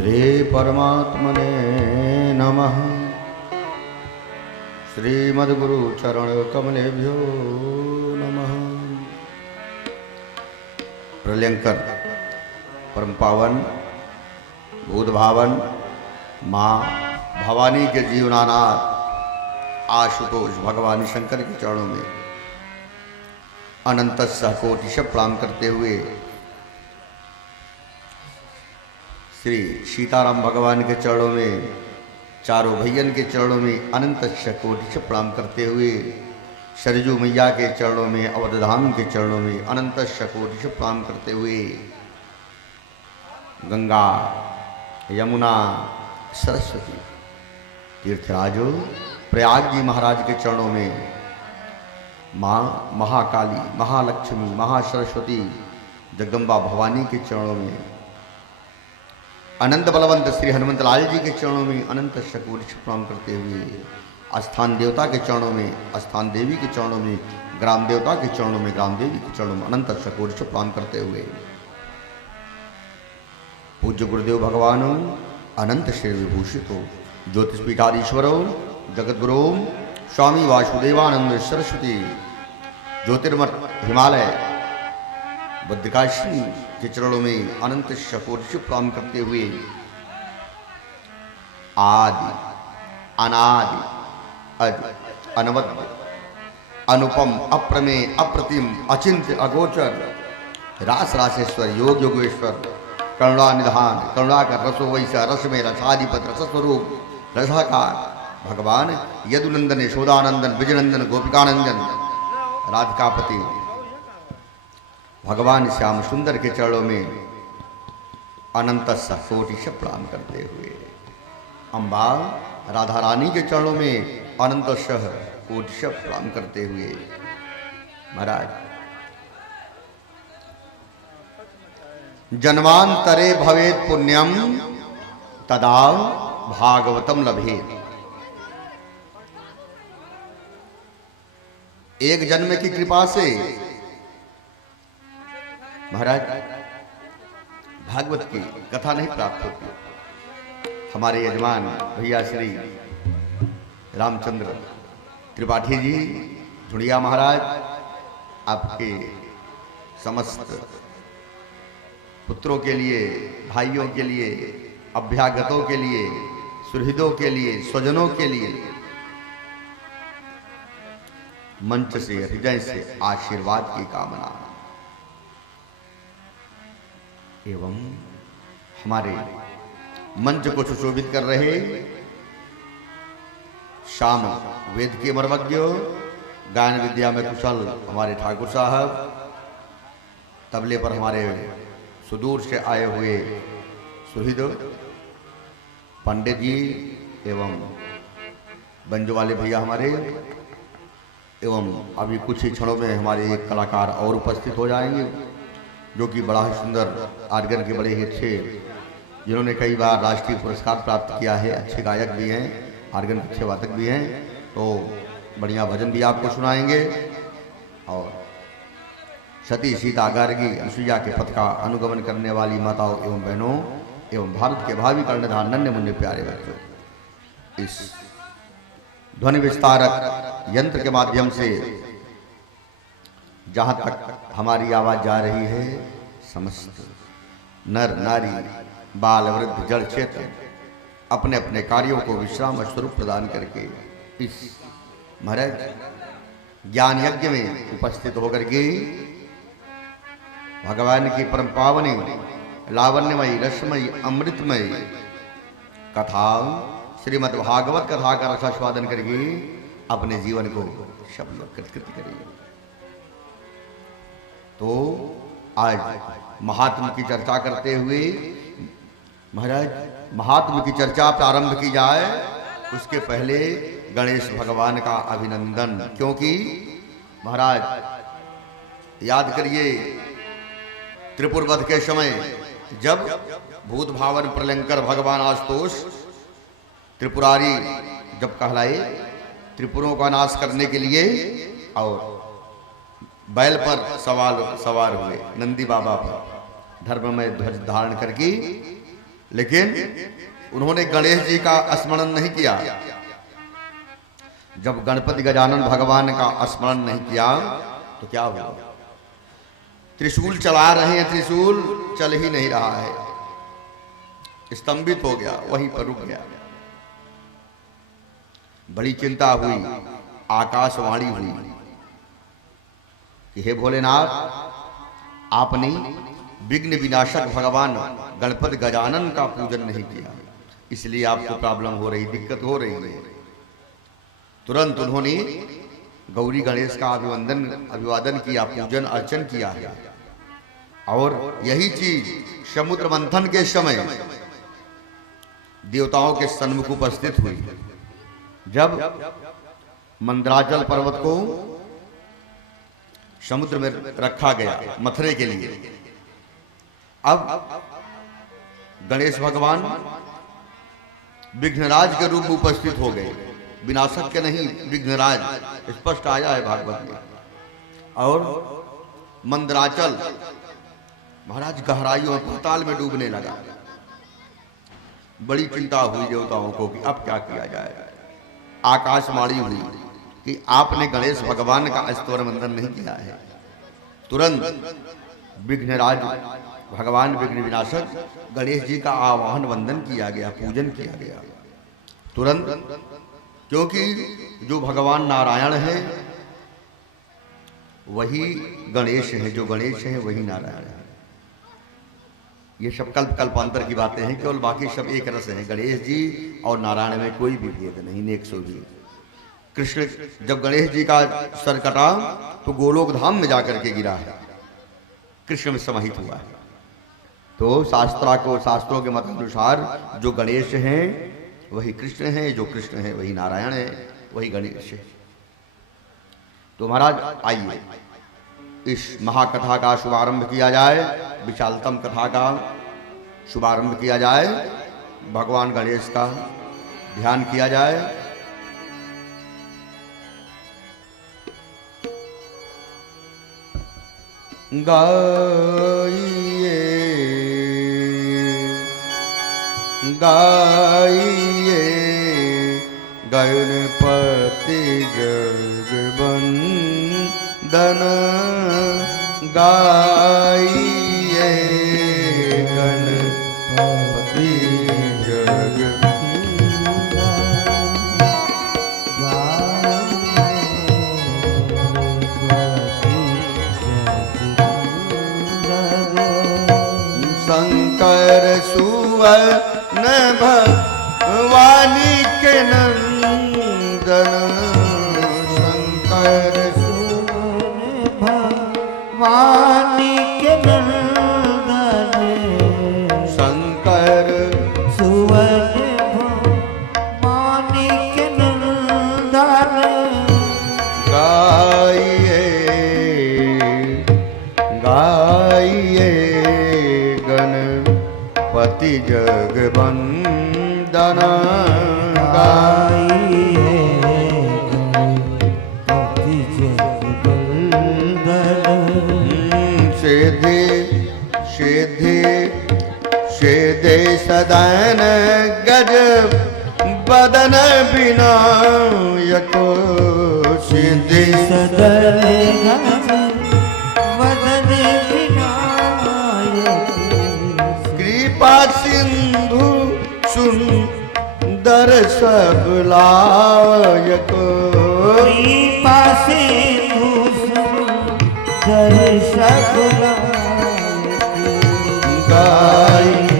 श्री परमात्मने नमः। श्रीमद्गुरु चरण कमलेभ्यो नमः। प्रलयंकर परम पावन भूत भावन माँ भवानी के जीवनानाथ आशुतोष भगवान शंकर के चरणों में अनंत सहकोटि प्रणाम करते हुए श्री सीताराम भगवान के चरणों में, चारों भैयन के चरणों में अनंत कोटि प्रणाम करते हुए, सरजू मैया के चरणों में, अवधधाम के चरणों में अनंत कोटि प्रणाम करते हुए, गंगा यमुना सरस्वती तीर्थराजो प्रयाग जी महाराज के चरणों में, माँ महाकाली, महालक्ष्मी, महासरस्वती जगदम्बा भवानी के चरणों में, अनंत बलवंत श्री हनुमत लाल जी के चरणों में अनंत कोटि प्रणाम करते हुए, अस्थान देवता के चरणों में, अस्थान देवी के चरणों में, ग्राम देवता के चरणों में, ग्राम देवी के चरणों में अनंत कोटि प्रणाम करते हुए, पूज्य गुरुदेव भगवान अनंत श्री विभूषित हो ज्योतिषपीठाधीश्वरो जगद्गुरु स्वामी वासुदेवानंद सरस्वती ज्योतिर्मठ हिमालय बद्रिकाश्री के चरणों में अनंत कोटि प्रणाम करते हुए, आदि अनादि अज अनवद्य अनुपम अप्रमेय अप्रतिम अचिंत्य अगोचर रास रासेश्वर योग योगेश्वर करुणा निधान करुणाकर रसो वैसा रस में रसाधिपत रसस्वरूप रसाकार भगवान यदुनंदन यशोदानंदन विजयनंदन गोपिकानंदन राधिकापति भगवान श्याम सुंदर के चरणों में अनंत कोटि प्रणाम करते हुए, अम्बा राधा रानी के चरणों में अनंत कोटि प्रणाम करते हुए, महाराज जन्मांतरे भवेत् पुण्यम तदा भागवतम लभेत्। एक जन्म की कृपा से महाराज भागवत की कथा नहीं प्राप्त होती। हमारे यजमान भैया श्री रामचंद्र त्रिपाठी जी धुड़िया महाराज आपके समस्त पुत्रों के लिए, भाइयों के लिए, अभ्यागतों के लिए, सुहृदों के लिए, स्वजनों के लिए मंच से हृदय से आशीर्वाद की कामना एवं हमारे मंच को सुशोभित कर रहे शाम वेद के मर्मज्ञ, गायन विद्या में कुशल हमारे ठाकुर साहब, तबले पर हमारे सुदूर से आए हुए सुहृद पंडित जी एवं बंजो वाले भैया हमारे, एवं अभी कुछ ही क्षणों में हमारे एक कलाकार और उपस्थित हो जाएंगे जो कि बड़ा ही सुंदर आर्गन के बड़े ही अच्छे, जिन्होंने कई बार राष्ट्रीय पुरस्कार प्राप्त किया है, अच्छे गायक भी हैं, आर्गन के अच्छे वादक भी हैं, तो बढ़िया भजन भी आपको सुनाएंगे। और सती सीता गार्गी अनुसुईया के पथ का अनुगमन करने वाली माताओं एवं बहनों एवं भारत के भावी कर्णधार नन्हे मुन्ने प्यारे बच्चों, इस ध्वनि विस्तारक यंत्र के माध्यम से जहाँ तक हमारी आवाज जा रही है, समस्त नर नारी बाल वृद्ध जड़ चेतन अपने अपने कार्यों को विश्राम स्वरूप प्रदान करके इस महाराज ज्ञान यज्ञ में उपस्थित होकर के भगवान की परम पावनी लावण्यमयी रसमयी अमृतमयी कथा श्रीमद् भागवत कथा का रसास्वादन करके अपने जीवन को शब्द कृत करेंगे। तो आज महात्म की चर्चा करते हुए महाराज महात्म की चर्चा प्रारंभ की जाए, उसके पहले गणेश भगवान का अभिनंदन, क्योंकि महाराज याद करिए त्रिपुर वध के समय जब भूत भावन प्रलयंकर भगवान आशुतोष त्रिपुरारी जब कहलाए त्रिपुरों का नाश करने के लिए और बैल पर सवार हुए नंदी बाबा पर धर्म में ध्वज धारण करके लेकिन उन्होंने गणेश जी का स्मरण नहीं किया। जब गणपति गजानन भगवान का स्मरण नहीं किया तो क्या हुआ? त्रिशूल चला रहे हैं, त्रिशूल चल ही नहीं रहा है, स्तंभित हो गया, वहीं पर रुक गया। बड़ी चिंता हुई, आकाशवाणी हुई कि हे भोलेनाथ, आपने विघ्न विनाशक भगवान गणपति गजानन का पूजन नहीं किया, इसलिए आपको प्रॉब्लम हो रही, दिक्कत हो रही है। तुरंत उन्होंने गौरी गणेश का अभिवादन किया, पूजन अर्चन किया है। और यही चीज समुद्र मंथन के समय देवताओं के सन्मुख उपस्थित हुई। जब मंदराचल पर्वत को समुद्र में रखा गया मथने के लिए, अब गणेश भगवान विघ्नराज के रूप में उपस्थित हो गए। विनाशक के नहीं, विघ्नराज स्पष्ट आया है भागवत में। और मंदराचल महाराज गहराइयों और पाताल में डूबने लगा। बड़ी चिंता हुई देवताओं को कि अब क्या किया जाए। आकाशवाणी हुई कि आपने गणेश भगवान का स्तोत्र वंदन नहीं किया है। तुरंत विघ्नराज भगवान विघ्न विनाशक गणेश जी का आवाहन वंदन किया गया, पूजन किया गया तुरंत, क्योंकि जो भगवान नारायण है वही गणेश है, जो गणेश है वही नारायण है। ये सब कल्पांतर की बातें हैं, केवल बाकी सब एक रस है। गणेश जी और नारायण में कोई भी भेद नहीं, नेक सो भी। कृष्ण जब गणेश जी का सर कटा तो गोलोक धाम में जाकर के गिरा है, कृष्ण में समाहित हुआ है। तो शास्त्रों के मत अनुसार जो गणेश हैं वही कृष्ण है, जो कृष्ण है वही नारायण है, वही गणेश है। तो महाराज आइए इस महाकथा का शुभारंभ किया जाए, विशालतम कथा का शुभारंभ किया जाए, भगवान गणेश का ध्यान किया जाए। गाइए गाइए गणपति जगवंदन, गाइए गणपति शंकर सुवन भवानी के नंदन, शंकर सुवन भवानी के नंदन, शंकर सुवन भवानी के नंदन, गाइए गाइए गणपति जगवंदन, गाइए गणपति जगवंदन। सिद्धि सिद्धि सिद्धि सदन गज बदन विनायक, सिद्धि सदन गज बदन विनायक, कृपा सिंधु सुंदर सब लायक, कृपा सिंधु सुंदर सब लायक, गाइए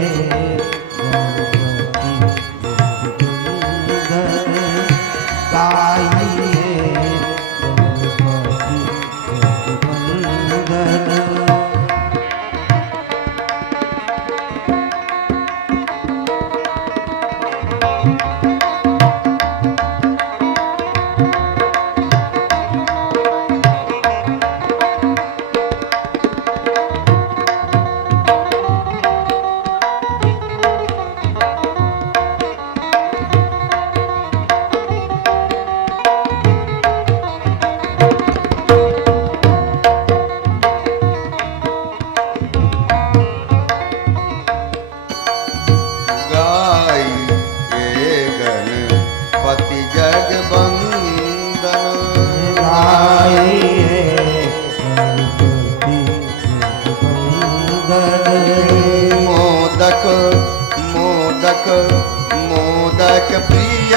मोदक मोदक प्रिय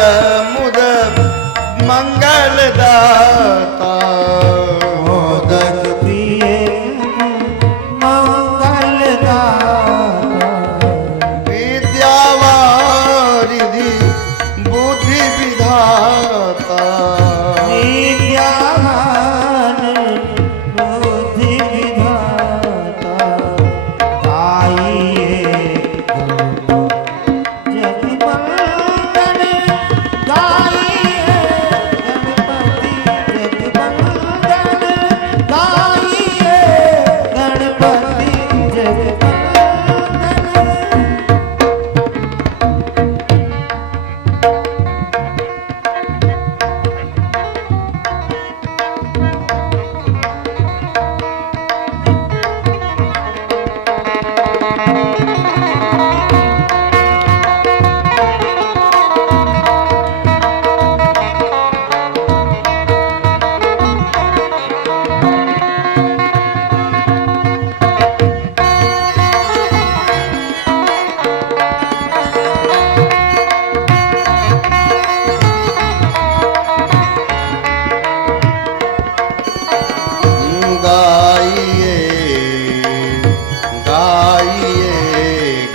मुद मंगलदाता मोदक प्रिय मंगलदाता विद्यावारिधि बुद्धि विधाता विद्यावान बुद्धि विधाता गाइए जगवंदन गाइए गणपति जगवंदन गाइए गणपति जगवंदन गाइए गाइए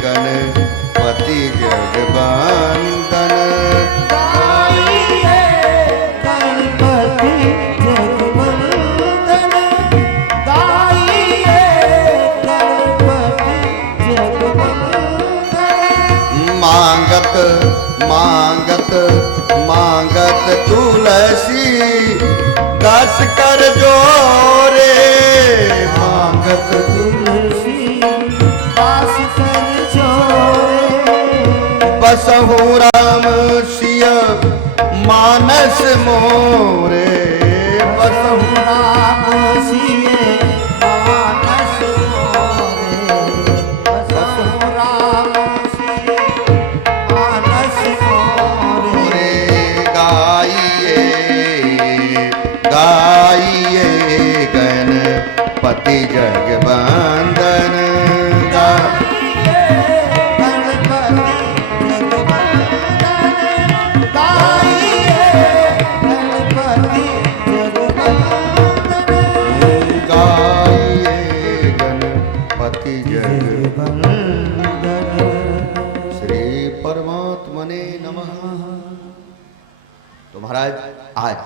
गणपति जगवंदन गाइए गणपति जगवंदन गाइए गणपति जगवंदन मांगत मांगत मांगत तुलसी दस कर जोरे मांगत तुलसी पास कर छोरे बसहु राम सिय मानस मोरे बसहु राम सिए मानस मोरे बसहु राम सिए मानस मोरे मोरे गाइए गाइए गणपति जगवंदन गाइए गणपति जगवंदन गाइए गणपति जगवंदन गाइए गणपति जगवंदन श्री परमात्मने नमः। तो महाराज आज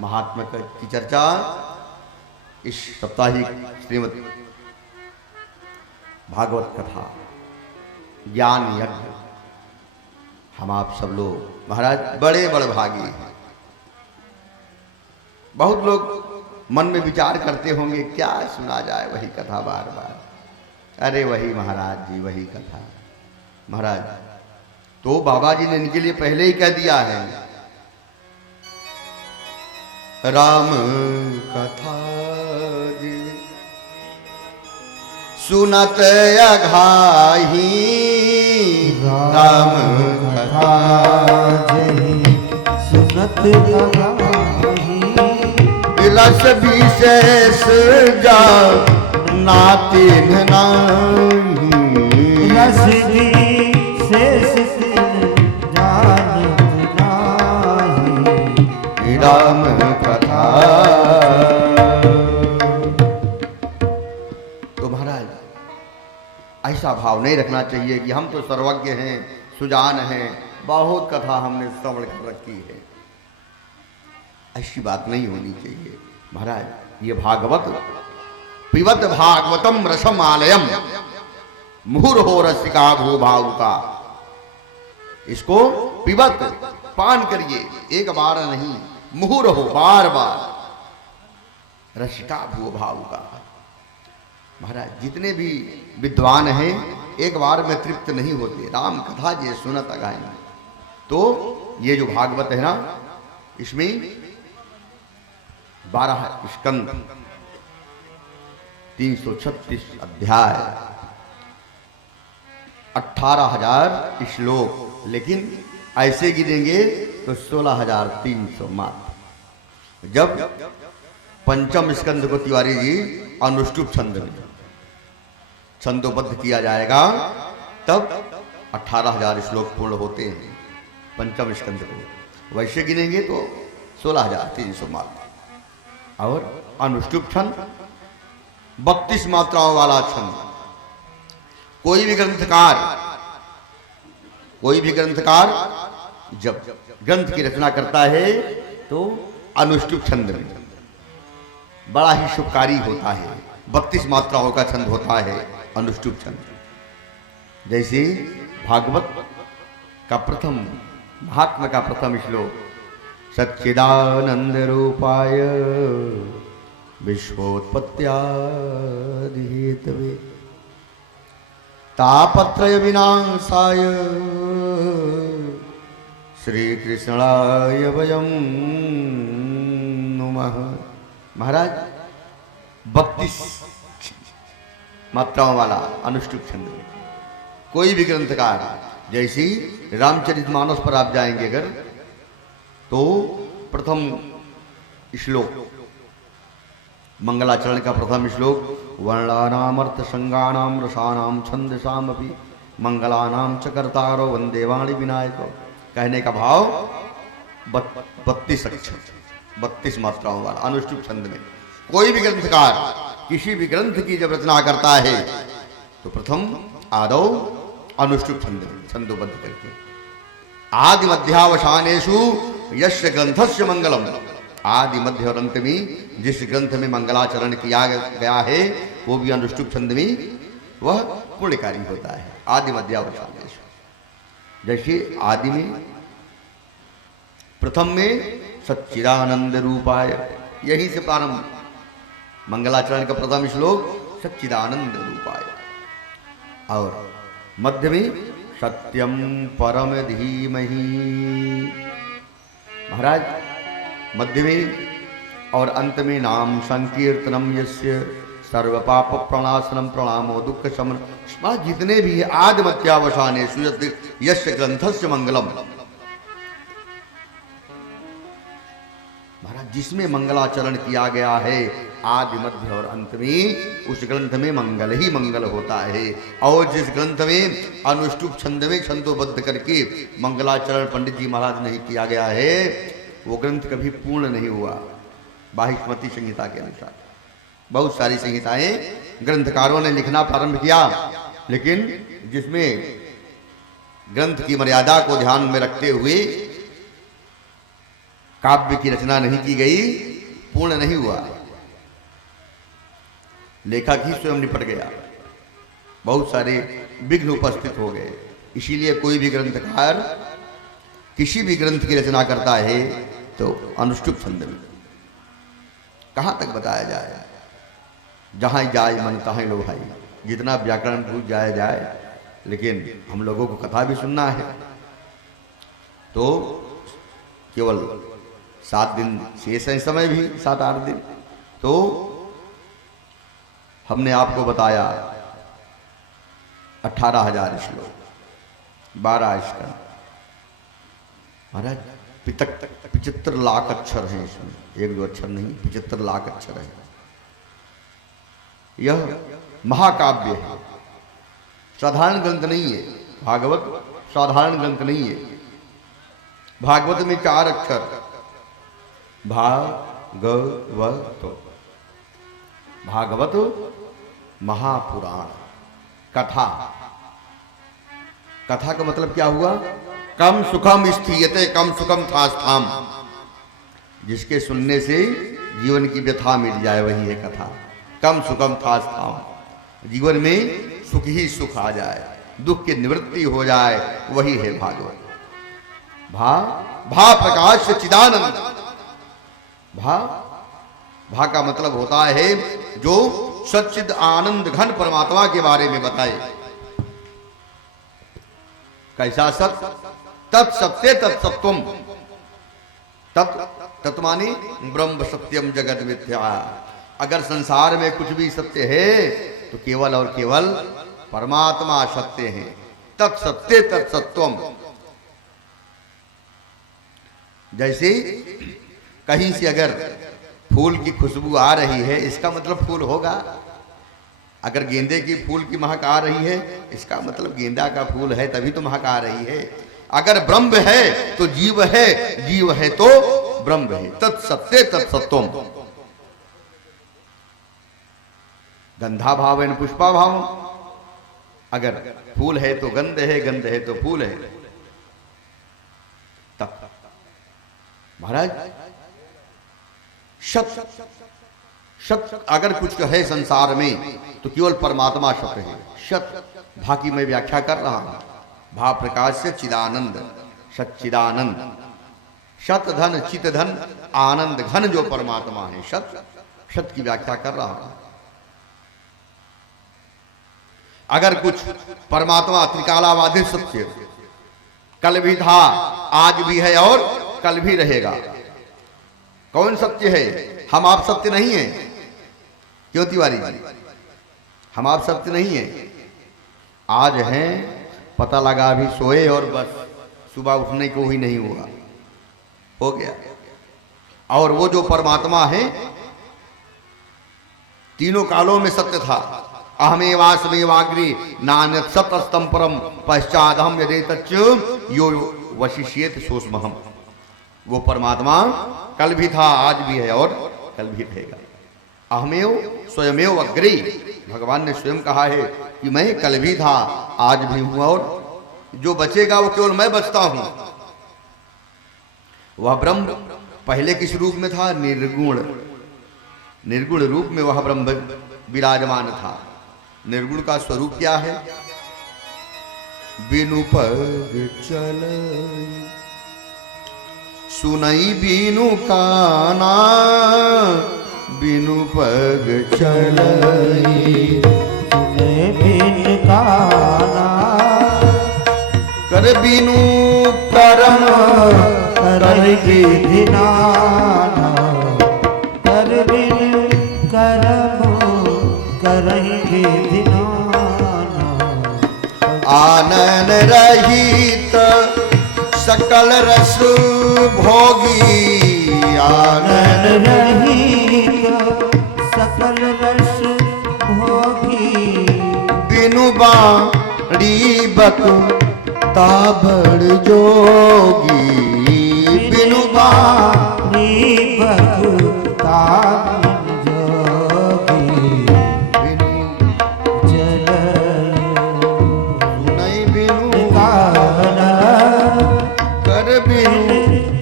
महात्मा की चर्चा इस साप्ताहिक श्रीमद् भागवत कथा ज्ञान यज्ञ हम आप सब लोग महाराज बड़े बड़े भागी हैं। बहुत लोग मन में विचार करते होंगे क्या सुना जाए वही कथा बार बार। अरे वही महाराज जी वही कथा। महाराज तो बाबा जी ने इनके लिए पहले ही कह दिया है राम कथा जी सुनत अघाही राम कथा जही सुनत अघाही रस विशेष जा नातिन नाही रस विशेष जानत नाही राम कथा। तो महाराज ऐसा भाव नहीं रखना चाहिए कि हम तो सर्वज्ञ हैं सुजान हैं बहुत कथा हमने श्रवण कर रखी है। ऐसी बात नहीं होनी चाहिए महाराज। ये भागवत पिबत भागवतम रसम आलयम मुहुर्हो रसिका भूभावुका। इसको पिबत पान करिए एक बार नहीं मुहुर्हो बार बार रसिका भूभावुका। महाराज जितने भी विद्वान हैं एक बार में तृप्त नहीं होते। राम कथा जे सुनत अगाई। तो ये जो भागवत है ना इसमें 12 स्कंद 336 अध्याय 18,000 श्लोक, लेकिन ऐसे गिनेंगे तो 16,300 मात्र। जब पंचम स्कंद को तिवारी जी अनुष्टुप छंद में छंदोबद्ध किया जाएगा तब 18,000 श्लोक पूर्ण होते हैं पंचम स्कंद को। वैसे गिनेंगे तो 16,300 माला। और अनुष्टुप छंद 32 मात्राओं वाला छंद। कोई भी ग्रंथकार जब ग्रंथ की रचना करता है तो अनुष्टुप छंद में बड़ा ही शुभकारी होता है। 32 मात्राओं का छंद होता है अनुष्टुप छंद। जैसे भागवत का प्रथम महात्मा का प्रथम श्लोक सच्चिदानंद रूपाय विश्वोत्पत्त्यादि हेतवे तापत्रय विनाशाय श्री कृष्णाय वयं नुमः। महाराज 32 मात्राओं वाला अनुष्टुप छंद। कोई भी ग्रंथकार, जैसे रामचरितमानस पर आप जाएंगे अगर, तो प्रथम श्लोक मंगलाचरण का प्रथम श्लोक वर्णानाम अर्थ संज्ञानाम रसानाम छंदसामपि मंगलानाम च कर्तारो वंदे वाणी विनायको। कहने का भाव 32 अक्षर 32 मात्राओं वाला अनुष्टुप छंद में। कोई भी ग्रंथकार किसी भी ग्रंथ की जब रचना करता है तो प्रथम आदौ अनुष्टुप छंद में छंदोबद्ध करके आदि मध्यावसानेषु यस्य ग्रंथस्य मंगलम। आदि मध्य और अंत में जिस ग्रंथ में मंगलाचरण किया गया है वो भी अनुष्टुप छंद में वह पुण्यकारी होता है। आदि मध्यावसानेषु, जैसे आदि में प्रथम में सच्चिदानंद रूपाय, यही से प्रारंभ। मंगलाचरण का प्रथम श्लोक सच्चिदानंद रूपाय। और मध्य में सत्यम परम धीमहि। महाराज मध्य में और अंत में नाम संकीर्तनम यस्य सर्व पाप प्रणाशनम प्रणामो दुख शमन। जितने भी आदि मध्यावसानेषु यस्य ग्रंथस्य मंगलम। महाराज जिसमें मंगलाचरण किया गया है आदि मध्य और अंत में, उस ग्रंथ में मंगल ही मंगल होता है। और जिस ग्रंथ में अनुष्टुप छंद में छंदोबद्ध करके मंगलाचरण पंडित जी महाराज नहीं किया गया है वो ग्रंथ कभी पूर्ण नहीं हुआ। बाहिष्मती संहिता के अनुसार बहुत सारी संहिताएं ग्रंथकारों ने लिखना प्रारंभ किया, लेकिन जिसमें ग्रंथ की मर्यादा को ध्यान में रखते हुए काव्य की रचना नहीं की गई, पूर्ण नहीं हुआ। लेखक ही स्वयं निपट गया, बहुत सारे विघ्न उपस्थित हो गए। इसीलिए कोई भी ग्रंथकार किसी भी ग्रंथ की रचना करता है तो अनुष्टुप छंद में। कहाँ तक बताया जाए, जहाँ जाए मन तहाँ लो भाई। जितना व्याकरण पूछ जाए, लेकिन हम लोगों को कथा भी सुनना है तो केवल 7 दिन शेष है, समय भी 7-8 दिन। तो हमने आपको बताया 18,000 श्लोक 12 स्कंद। महाराज 75 लाख अक्षर हैं इसमें, 1-2 अक्षर नहीं, 75 लाख अक्षर है। यह महाकाव्य है, साधारण ग्रंथ नहीं है। भागवत साधारण ग्रंथ नहीं है। भागवत में 4 अक्षर भागवत। भागवत महापुराण। कथा, कथा का मतलब क्या हुआ? कम सुखम स्थीयते कम सुखम थास्थाम। जिसके सुनने से जीवन की व्यथा मिट जाए वही है कथा। कम सुखम थास्थाम, जीवन में सुख ही सुख आ जाए, दुख की निवृत्ति हो जाए, वही है भागवत। भा प्रकाश चिदानंद। भा का मतलब होता है जो सच्चिद आनंद घन परमात्मा के बारे में बताए। कैसा सत्य? तत्सत्य तत्सत्वम। तत् माने ब्रह्म सत्यम जगत मिथ्या। अगर संसार में कुछ भी सत्य है तो केवल और केवल परमात्मा सत्य है। तत्सत्य तत्सत्वम। जैसे कहीं से अगर फूल की खुशबू आ रही है, इसका मतलब फूल होगा। अगर गेंदे की फूल की महक आ रही है, इसका मतलब गेंदा का फूल है तभी तो महक आ रही है। अगर ब्रह्म है तो जीव है, जीव है तो ब्रह्म है। तत्सत्य तत्सत्वम। गंधा भाव है पुष्पा भाव। अगर फूल है तो गंध है, गंध है तो फूल है। तब महाराज सत अगर कुछ है संसार में तो केवल परमात्मा सत्य है। सत भाकी में व्याख्या कर रहा हूं। भाव प्रकाश से चिदानंद, सच्चिदानंद। सत धन चित धन आनंद घन जो परमात्मा है, सत की व्याख्या कर रहा हूं। अगर कुछ परमात्मा त्रिकालावादी सत्य, कल भी था, आज भी है और कल भी रहेगा। कौन सत्य है? हम आप सत्य नहीं है। क्यों तिवारी जी? हम आप सत्य नहीं है। आज हैं, पता लगा अभी सोए और बस सुबह उठने को ही नहीं हुआ, हो गया। और वो जो परमात्मा है तीनों कालों में सत्य था। अहमेवास्मेवाग्रे नान्यत् सत्यस्तं परम पश्चादहम यदेतच्च यो वशिष्येत सोऽस्म्यहम्। वो परमात्मा कल भी था, आज भी है और कल भी रहेगा। अहमेव स्वयमेव अग्रे। भगवान ने स्वयं कहा है कि मैं कल भी था, आज भी हूं और जो बचेगा वो केवल मैं बचता हूं। वह ब्रह्म पहले किस रूप में था? निर्गुण। निर्गुण रूप में वह ब्रह्म विराजमान था। निर्गुण का स्वरूप क्या है? बिनु पग चल सुनई बिनु काना, बिनु पग चलई सुने बिन काना, कर बिनु करम करहि धिनाना, कर बिन करम करहि धिनाना। आनन रहित सकल रस भोगी, आनन रहित सकल रस भोगी, बिनु बाड़ी बक ताबड़ जोगी, बिनु बाणी भक्ता जोगी, बिनु जलय नहीं बिनु काना, कर बिनु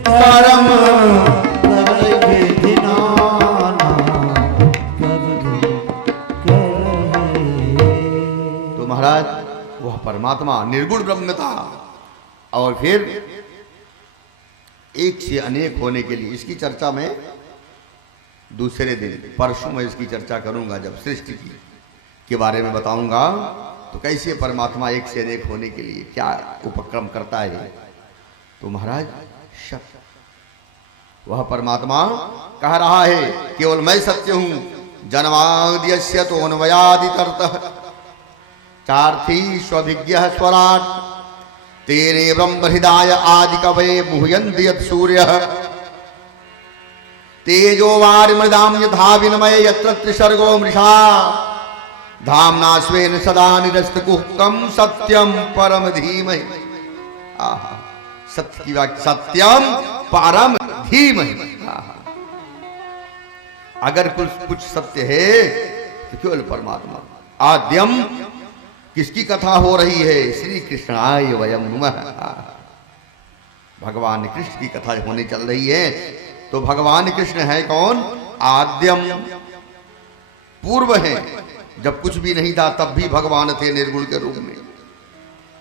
करम करहि धिनाना, तो महाराज वह परमात्मा निर्गुण ब्रह्म था। और फिर एक से अनेक होने के लिए इसकी चर्चा मैं दूसरे दिन, परसों मैं इसकी चर्चा करूंगा। जब सृष्टि के बारे में बताऊंगा तो कैसे परमात्मा एक से अनेक होने के लिए क्या उपक्रम करता है। तो महाराज सत्य, वह परमात्मा कह रहा है केवल मैं सत्य हूं। जन्माद्यस्य तोन्वयादितरतः चार्थी स्वभिज्ञः स्वराट, तेरे ब्रह्म हृदय आदि कवये मुह्यन्ति यत् सूर्यः, तेजो वारिमृदां यथा विनिमये यत्र त्रिसर्गो मृषा, धाम्ना स्वेन सदा निरस्तकुहकं सत्यम परम धीमहि। आहा, सत्य की व्याख्या सत्यम परम धीमहि। अगर कुछ सत्य है तो केवल परमात्मा। आद्यम किसकी कथा हो रही है? श्री कृष्णाय वयम नमः। भगवान कृष्ण की कथा होने चल रही है। तो भगवान कृष्ण है कौन? आद्यम, पूर्व है। जब कुछ भी नहीं था तब भी भगवान थे निर्गुण के रूप में।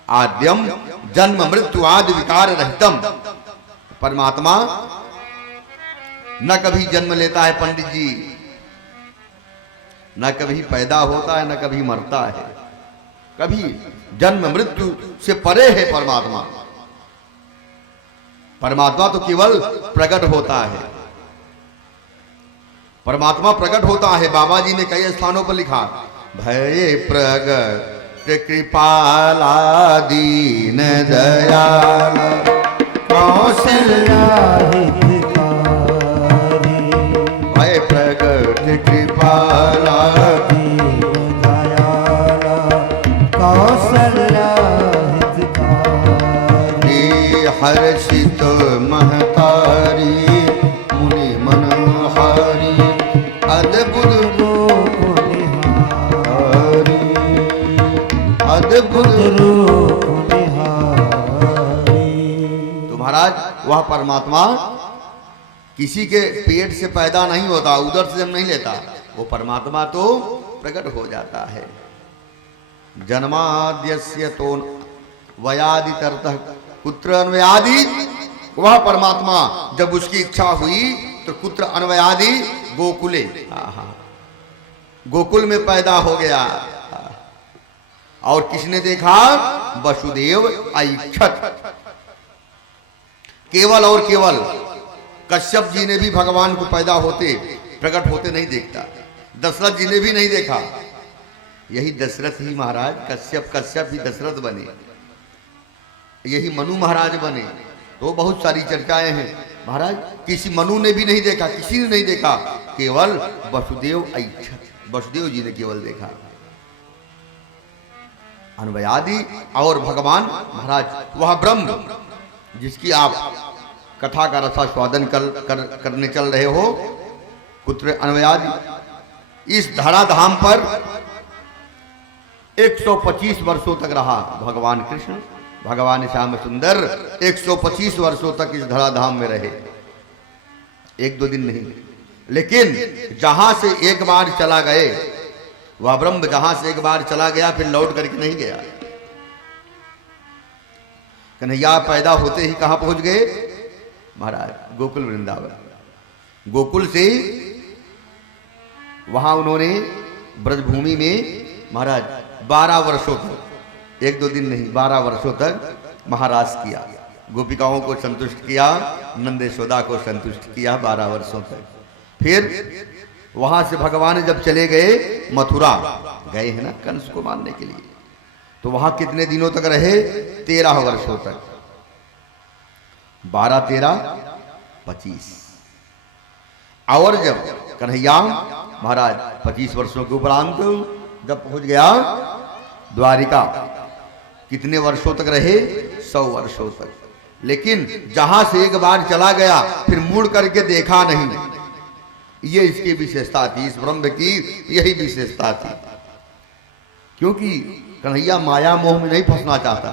आद्यम जन्म मृत्यु आदि विकार रहितम। परमात्मा न कभी जन्म लेता है पंडित जी, न कभी पैदा होता है, न कभी मरता है। कभी जन्म मृत्यु से परे है परमात्मा। परमात्मा तो केवल प्रकट होता है। परमात्मा प्रकट होता है। बाबा जी ने कई स्थानों पर लिखा, भय प्रगट कृपाला दीन दयाल कौशल्या हितकारी, भय प्रगट कृपाला हर्षित महतारी मुनि मनोहारी अद्भुत रूप निहारी अद्भुत रूप निहारी। तो महाराज वह परमात्मा किसी के पेट से पैदा नहीं होता, उधर से जन्म नहीं लेता, वो परमात्मा तो प्रकट हो जाता है। जन्माद्यस्य तो वयादितरतः कुत्र अन्वयादि, वह परमात्मा जब उसकी इच्छा हुई तो कुत्र अन्वयादि गोकुले, गोकुल में पैदा हो गया। और किसने देखा? वसुदेव ऐच्छत। केवल और केवल कश्यप जी ने भी भगवान को पैदा होते प्रकट होते नहीं देखता, दशरथ जी ने भी नहीं देखा। यही दशरथ ही महाराज कश्यप ही दशरथ बने, यही मनु महाराज बने। तो बहुत सारी चर्चाएं हैं महाराज, किसी मनु ने भी नहीं देखा, किसी ने नहीं देखा, केवल वसुदेव ऐच्छत, वसुदेव जी ने केवल देखा। अन्वयादि और भगवान महाराज वह ब्रह्म जिसकी आप कथा का रसास्वादन करने चल रहे हो, पुत्र अन्वयादि, इस धराधाम पर 125 वर्षों तक रहा भगवान कृष्ण, भगवान श्याम सुंदर 125 वर्षों तक इस धराधाम में रहे, एक दो दिन नहीं। लेकिन जहां से एक बार चला गए, वह ब्रह्म जहां से एक बार चला गया फिर लौट करके नहीं गया। कन्हैया पैदा होते ही कहां पहुंच गए महाराज? गोकुल वृंदावन। गोकुल से वहां उन्होंने ब्रजभूमि में महाराज 12 वर्षों तक, एक दो दिन नहीं 12 वर्षों तक महाराज किया, गोपिकाओं को संतुष्ट किया, नंद यशोदा को संतुष्ट किया 12 वर्षों तक। फिर वहां से भगवान जब चले गए मथुरा, गए हैं ना कंस को मारने के लिए, तो वहां कितने दिनों तक रहे? 13 वर्षों तक। 12 13 25। और जब कन्हैया महाराज 25 वर्षों के उपरांत जब पहुंच गया द्वारिका, कितने वर्षों तक रहे? 100 वर्षों तक। लेकिन जहां से एक बार चला गया फिर मुड़ करके देखा नहीं, ये इसकी विशेषता थी, इस ब्रह्म की यही विशेषता थी। क्योंकि कन्हैया माया मोह में नहीं फंसना चाहता।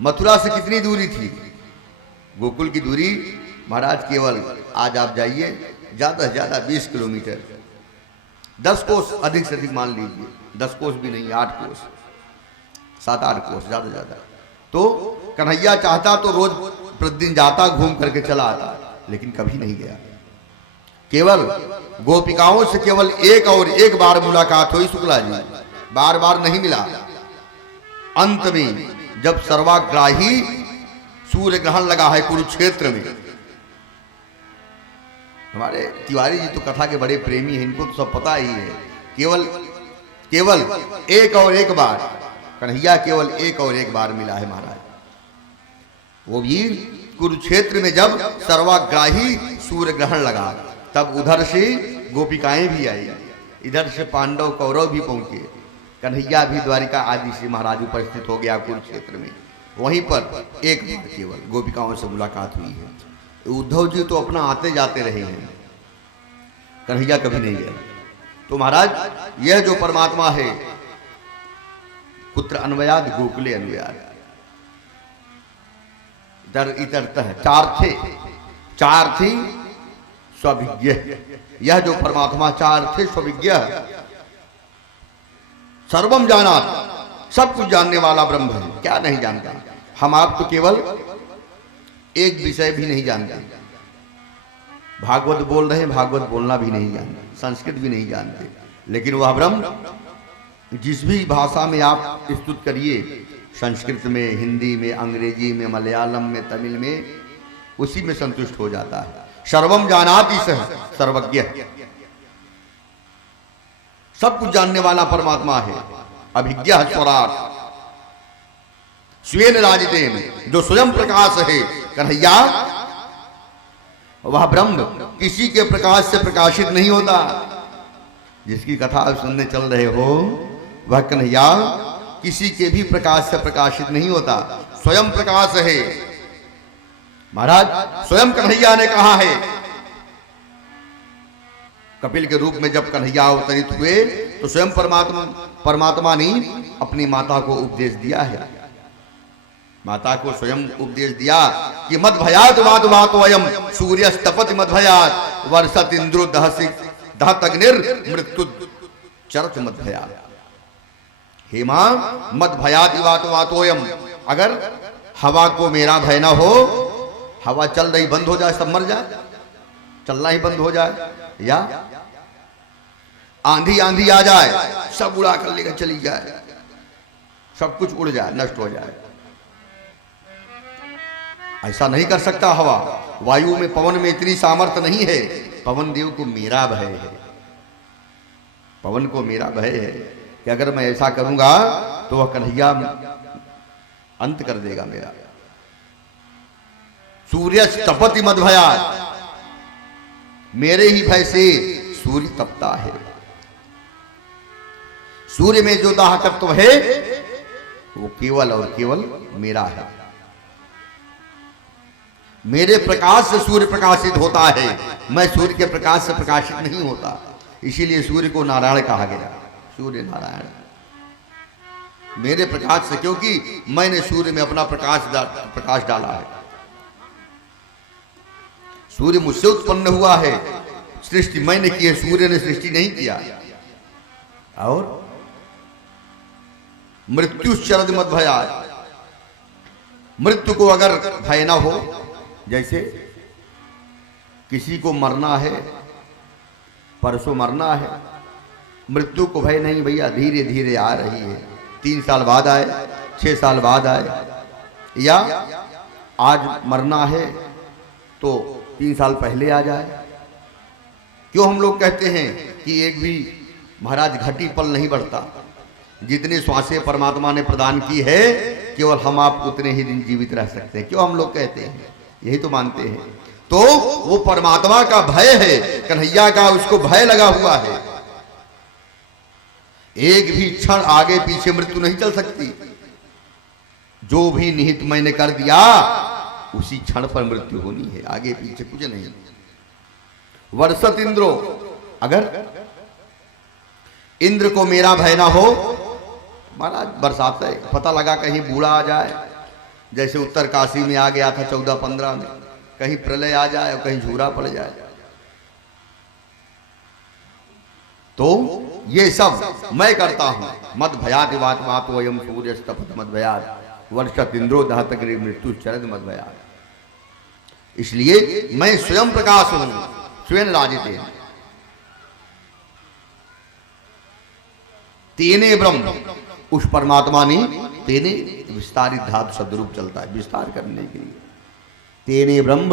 मथुरा से कितनी दूरी थी? गोकुल की दूरी महाराज केवल, आज आप जाइए ज्यादा से ज्यादा 20 किलोमीटर, 10 कोस अधिक से अधिक मान लीजिए, 10 कोस भी नहीं, 8 कोस 7-8 कोस ज्यादा से ज्यादा। तो कन्हैया चाहता तो रोज प्रतिदिन जाता, घूम करके चला आता, लेकिन कभी नहीं गया। केवल गोपिकाओं से केवल एक और एक बार मुलाकात हुई शुक्ला जी, बार बार नहीं मिला। अंत में जब सर्वाग्राही सूर्य ग्रहण लगा है कुरुक्षेत्र में, हमारे तिवारी जी तो कथा के बड़े प्रेमी हैं, इनको तो सब पता ही है। केवल एक और एक बार कन्हैया केवल एक और एक बार मिला है महाराज, वो भी कुरुक्षेत्र में जब सर्वाग्राही सूर्य ग्रहण लगा, तब उधर से गोपिकाएं भी आई, इधर से पांडव कौरव भी पहुंचे, कन्हैया भी द्वारिका आदि से महाराज उपस्थित हो गया कुरुक्षेत्र में। वहीं पर एक बार केवल गोपिकाओं से मुलाकात हुई है। उद्धव जी तो अपना आते जाते रहे हैं, कन्हैया कभी नहीं गया। तो महाराज यह जो परमात्मा है, पुत्र अन्वयाद गोकुले अन्वयाद, इतरतः चार थी स्वभिज्ञ, यह जो परमात्मा चार थे स्वभिज्ञ, सर्वम जानात, सब कुछ जानने वाला ब्रह्म है, क्या नहीं जानता। हम आप तो केवल एक विषय भी नहीं जानते, भागवत बोल रहे हैं, भागवत बोलना भी नहीं जानते, संस्कृत भी नहीं जानते, लेकिन वह ब्रह्म जिस भी भाषा में आप स्तुत करिए, संस्कृत में, हिंदी में, अंग्रेजी में, मलयालम में, तमिल में, उसी में संतुष्ट हो जाता है। सर्वम जानाति सह सर्वज्ञ, सब कुछ जानने वाला परमात्मा है। अभिज्ञ स्वराट स्वेन राजितेन, जो स्वयं प्रकाश है कन्हैया, वह ब्रह्म किसी के प्रकाश से प्रकाशित नहीं होता। जिसकी कथा आप सुनने चल रहे हो, वह कन्हैया किसी के भी प्रकाश से प्रकाशित नहीं होता, स्वयं प्रकाश है। महाराज स्वयं कन्हैया ने कहा है, कपिल के रूप में जब कन्हैया अवतरित हुए तो स्वयं परमात्मा ने अपनी माता को उपदेश दिया है। माता को स्वयं उपदेश दिया कि मद भयात वाद वातोयम सूर्यस्तपति मद भयात वर्षत इंद्रो दहत अग्निर मृत्यु चरत मद भयात। हे मां मद भयात वातोयम, अगर हवा को मेरा भय ना हो, हवा चल रही बंद हो जाए, सब मर जाए, चलना ही बंद हो जाए, या आंधी आंधी आ जाए सब उड़ा कर लेकर चली जाए, सब कुछ उड़ जाए, नष्ट हो जाए, ऐसा नहीं कर सकता हवा। वायु में पवन में इतनी सामर्थ्य नहीं है। पवन देव को मेरा भय है, पवन को मेरा भय है कि अगर मैं ऐसा करूंगा तो वह कन्हैया अंत कर देगा मेरा। सूर्य तपति मद भयात, मेरे ही भय से सूर्य तपता है। सूर्य में जो दाह तत्व है वो केवल और केवल मेरा है। मेरे प्रकाश से सूर्य प्रकाशित होता है, मैं सूर्य के प्रकाश से प्रकाशित नहीं होता। इसीलिए सूर्य को नारायण कहा गया, सूर्य नारायण मेरे प्रकाश से, क्योंकि मैंने सूर्य में अपना प्रकाश डाला है। सूर्य मुझसे उत्पन्न हुआ है, सृष्टि मैंने की है, सूर्य ने सृष्टि नहीं किया। और मृत्यु शरद मत भयात, मृत्यु को अगर भय ना हो, जैसे किसी को मरना है, परसों मरना है, मृत्यु को भय नहीं, भैया धीरे धीरे आ रही है, 3 साल बाद आए, 6 साल बाद आए, या आज मरना है तो 3 साल पहले आ जाए। क्यों हम लोग कहते हैं कि एक भी महाराज घटी पल नहीं बढ़ता। जितने श्वासें परमात्मा ने प्रदान की है, केवल हम आप उतने ही दिन जीवित रह सकते हैं। क्यों हम लोग कहते हैं, यही तो मानते हैं। तो वो परमात्मा का भय है, कन्हैया का उसको भय लगा हुआ है। एक भी क्षण आगे पीछे मृत्यु नहीं चल सकती। जो भी निहित मैंने कर दिया उसी क्षण पर मृत्यु होनी है, आगे पीछे कुछ नहीं। वर्षत इंद्रो, अगर इंद्र को मेरा भय ना हो, महाराज बरसात है, पता लगा कहीं बूढ़ा आ जाए, जैसे उत्तर काशी में आ गया था 14-15 में, कहीं प्रलय आ जाए और कहीं झूरा पड़ जाए, तो ये सब मैं करता हूं। मद भयात वातोयम सूर्य तपत मद भयात वर्षत इंद्रो दहत अग्नि मृत्यु चरद मद भयात। इसलिए मैं स्वयं प्रकाश हूं, स्वयं राजिते। तेने ब्रह्म, उस परमात्मा ने, तेने विस्तारित धातु शब्दरूप चलता है विस्तार करने के लिए। तेने ब्रह्म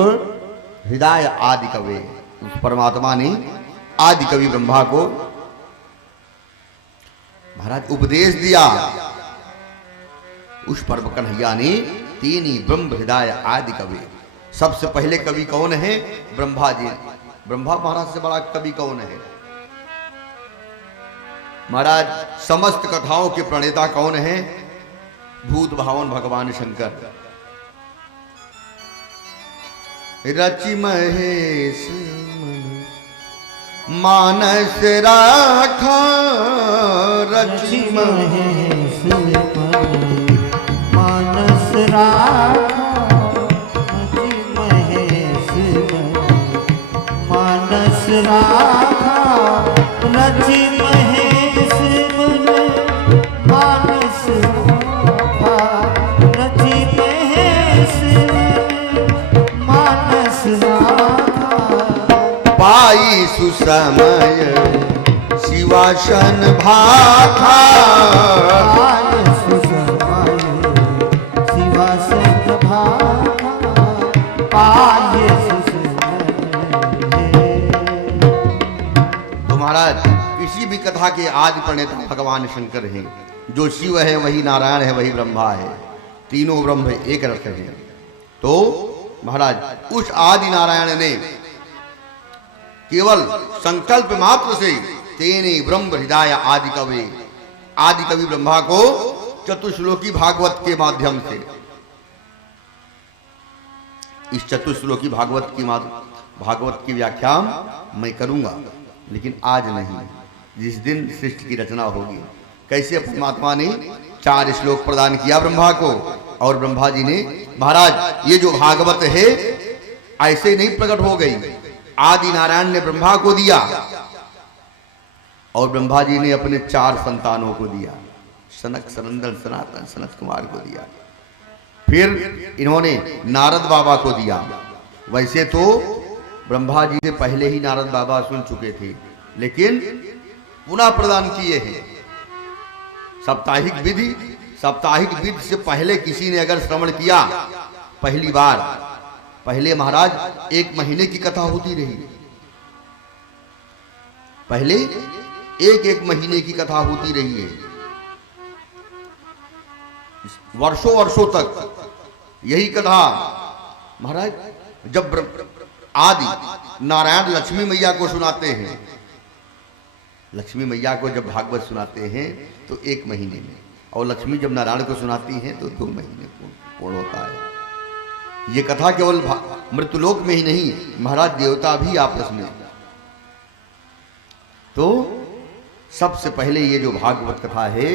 हृदय आदि कवे, उस परमात्मा ने आदि कवि ब्रह्मा को महाराज उपदेश दिया। उस परम कन्हैया ने तेने ब्रह्म हृदय आदि कवि, सबसे पहले कवि कौन है? ब्रह्मा जी। ब्रह्मा महाराज से बड़ा कवि कौन है? महाराज समस्त कथाओं के प्रणेता कौन है? भूत भावन भगवान शंकर। रचि महेश मानस राखा, रचि महेश मानस राखा, रचि महेश मानस राखा, रचि महेश मानस राखा, रचि महेश मानस राखा। पाई सुसमय शिवासन भाखा, पाई सुसमय शिवासन भाखा, पाई सुसमय। तो महाराज किसी भी कथा के आदि प्रणेता भगवान शंकर हैं। जो शिव है वही नारायण है, वही ब्रह्मा है, तीनों ब्रह्म एक रथ हैं। तो महाराज उस आदि नारायण ने केवल संकल्प मात्र से तेने ब्रह्म हृदय आदि कवि ब्रह्मा को चतुश्लोकी भागवत के माध्यम से इस चतुश्लोकी भागवत की व्याख्या मैं करूंगा, लेकिन आज नहीं, जिस दिन सृष्टि की रचना होगी। कैसे परमात्मा ने 4 श्लोक प्रदान किया ब्रह्मा को, और ब्रह्मा जी ने, महाराज ये जो भागवत है ऐसे नहीं प्रकट हो गई, आदि नारायण ने ब्रह्मा को दिया और ब्रह्मा जी ने अपने 4 संतानों को दिया, सनक, सनंदन, सनातन, सनत कुमार को दिया। फिर इन्होंने नारद बाबा को दिया। वैसे तो ब्रह्मा जी से पहले ही नारद बाबा सुन चुके थे, लेकिन पुनः प्रदान किए हैं। साप्ताहिक विधि से पहले किसी ने अगर श्रवण किया, पहली बार, पहले महाराज 1 महीने की कथा होती रही, पहले 1 महीने की कथा होती रही है, वर्षों तक यही कथा। महाराज जब आदि नारायण लक्ष्मी मैया को सुनाते हैं, लक्ष्मी मैया को जब भागवत सुनाते हैं तो 1 महीने में, और लक्ष्मी जब नारायण को सुनाती हैं तो 2 महीने पूर्ण होता है। ये कथा केवल मृत्युलोक में ही नहीं, महाराज देवता भी आपस में। तो सबसे पहले ये जो भागवत कथा है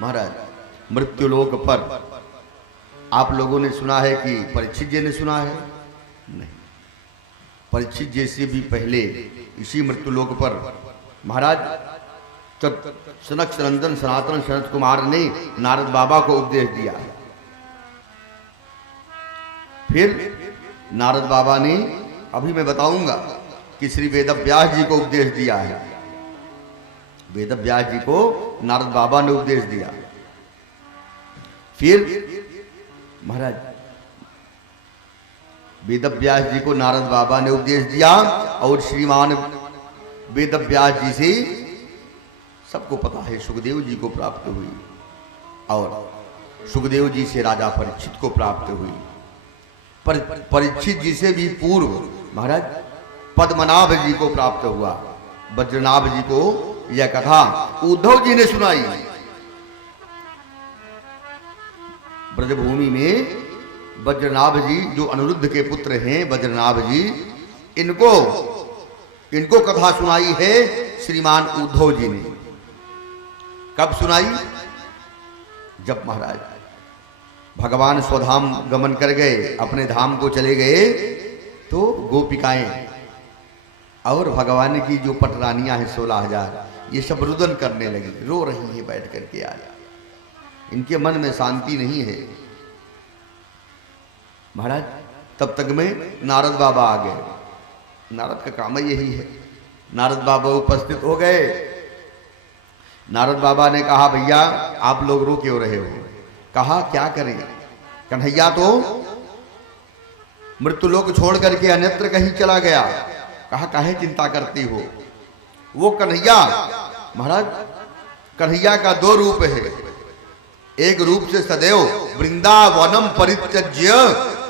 महाराज, मृत्युलोक पर आप लोगों ने सुना है कि परीक्षित जी ने सुना है? नहीं, परीक्षित जी से भी पहले इसी मृत्युलोक पर महाराज सनक, सनंदन, सनातन, सनत कुमार ने नारद बाबा को उपदेश दिया। फिर नारद बाबा ने, अभी मैं बताऊंगा कि श्री वेद व्यास जी को उपदेश दिया है। वेद व्यास जी को नारद बाबा ने उपदेश दिया। फिर महाराज वेद व्यास जी को नारद बाबा ने उपदेश दिया, और श्रीमान वेद व्यास जी से सबको पता है सुखदेव जी को प्राप्त हुई, और सुखदेव जी से राजा परीक्षित को प्राप्त हुई। परीक्षित जी से भी पूर्व महाराज पद्मनाभ जी को प्राप्त हुआ। वज्रनाभ जी को यह कथा उद्धव जी ने सुनाई। ब्रजभूमि में वज्रनाभ जी जो अनिरुद्ध के पुत्र हैं, वज्रनाभ जी, इनको कथा सुनाई है श्रीमान उद्धव जी ने। कब सुनाई? जब महाराज भगवान स्वधाम गमन कर गए, अपने धाम को चले गए, तो गोपिकाएं और भगवान की जो पटरानियां हैं 16,000, ये सब रुदन करने लगी, रो रही हैं बैठ करके। आज इनके मन में शांति नहीं है महाराज। तब तक में नारद बाबा आ गए। नारद का काम यही है। नारद बाबा उपस्थित हो गए। नारद बाबा ने कहा, भैया आप लोग रो क्यों रहे हो? कहा क्या करें, कन्हैया तो मृत्युलोक छोड़ करके अन्यत्र कहीं चला गया। कहा काहे चिंता करती हो? वो कन्हैया, महाराज कन्हैया का 2 रूप है। एक रूप से सदैव वृंदावनम परित्यज्य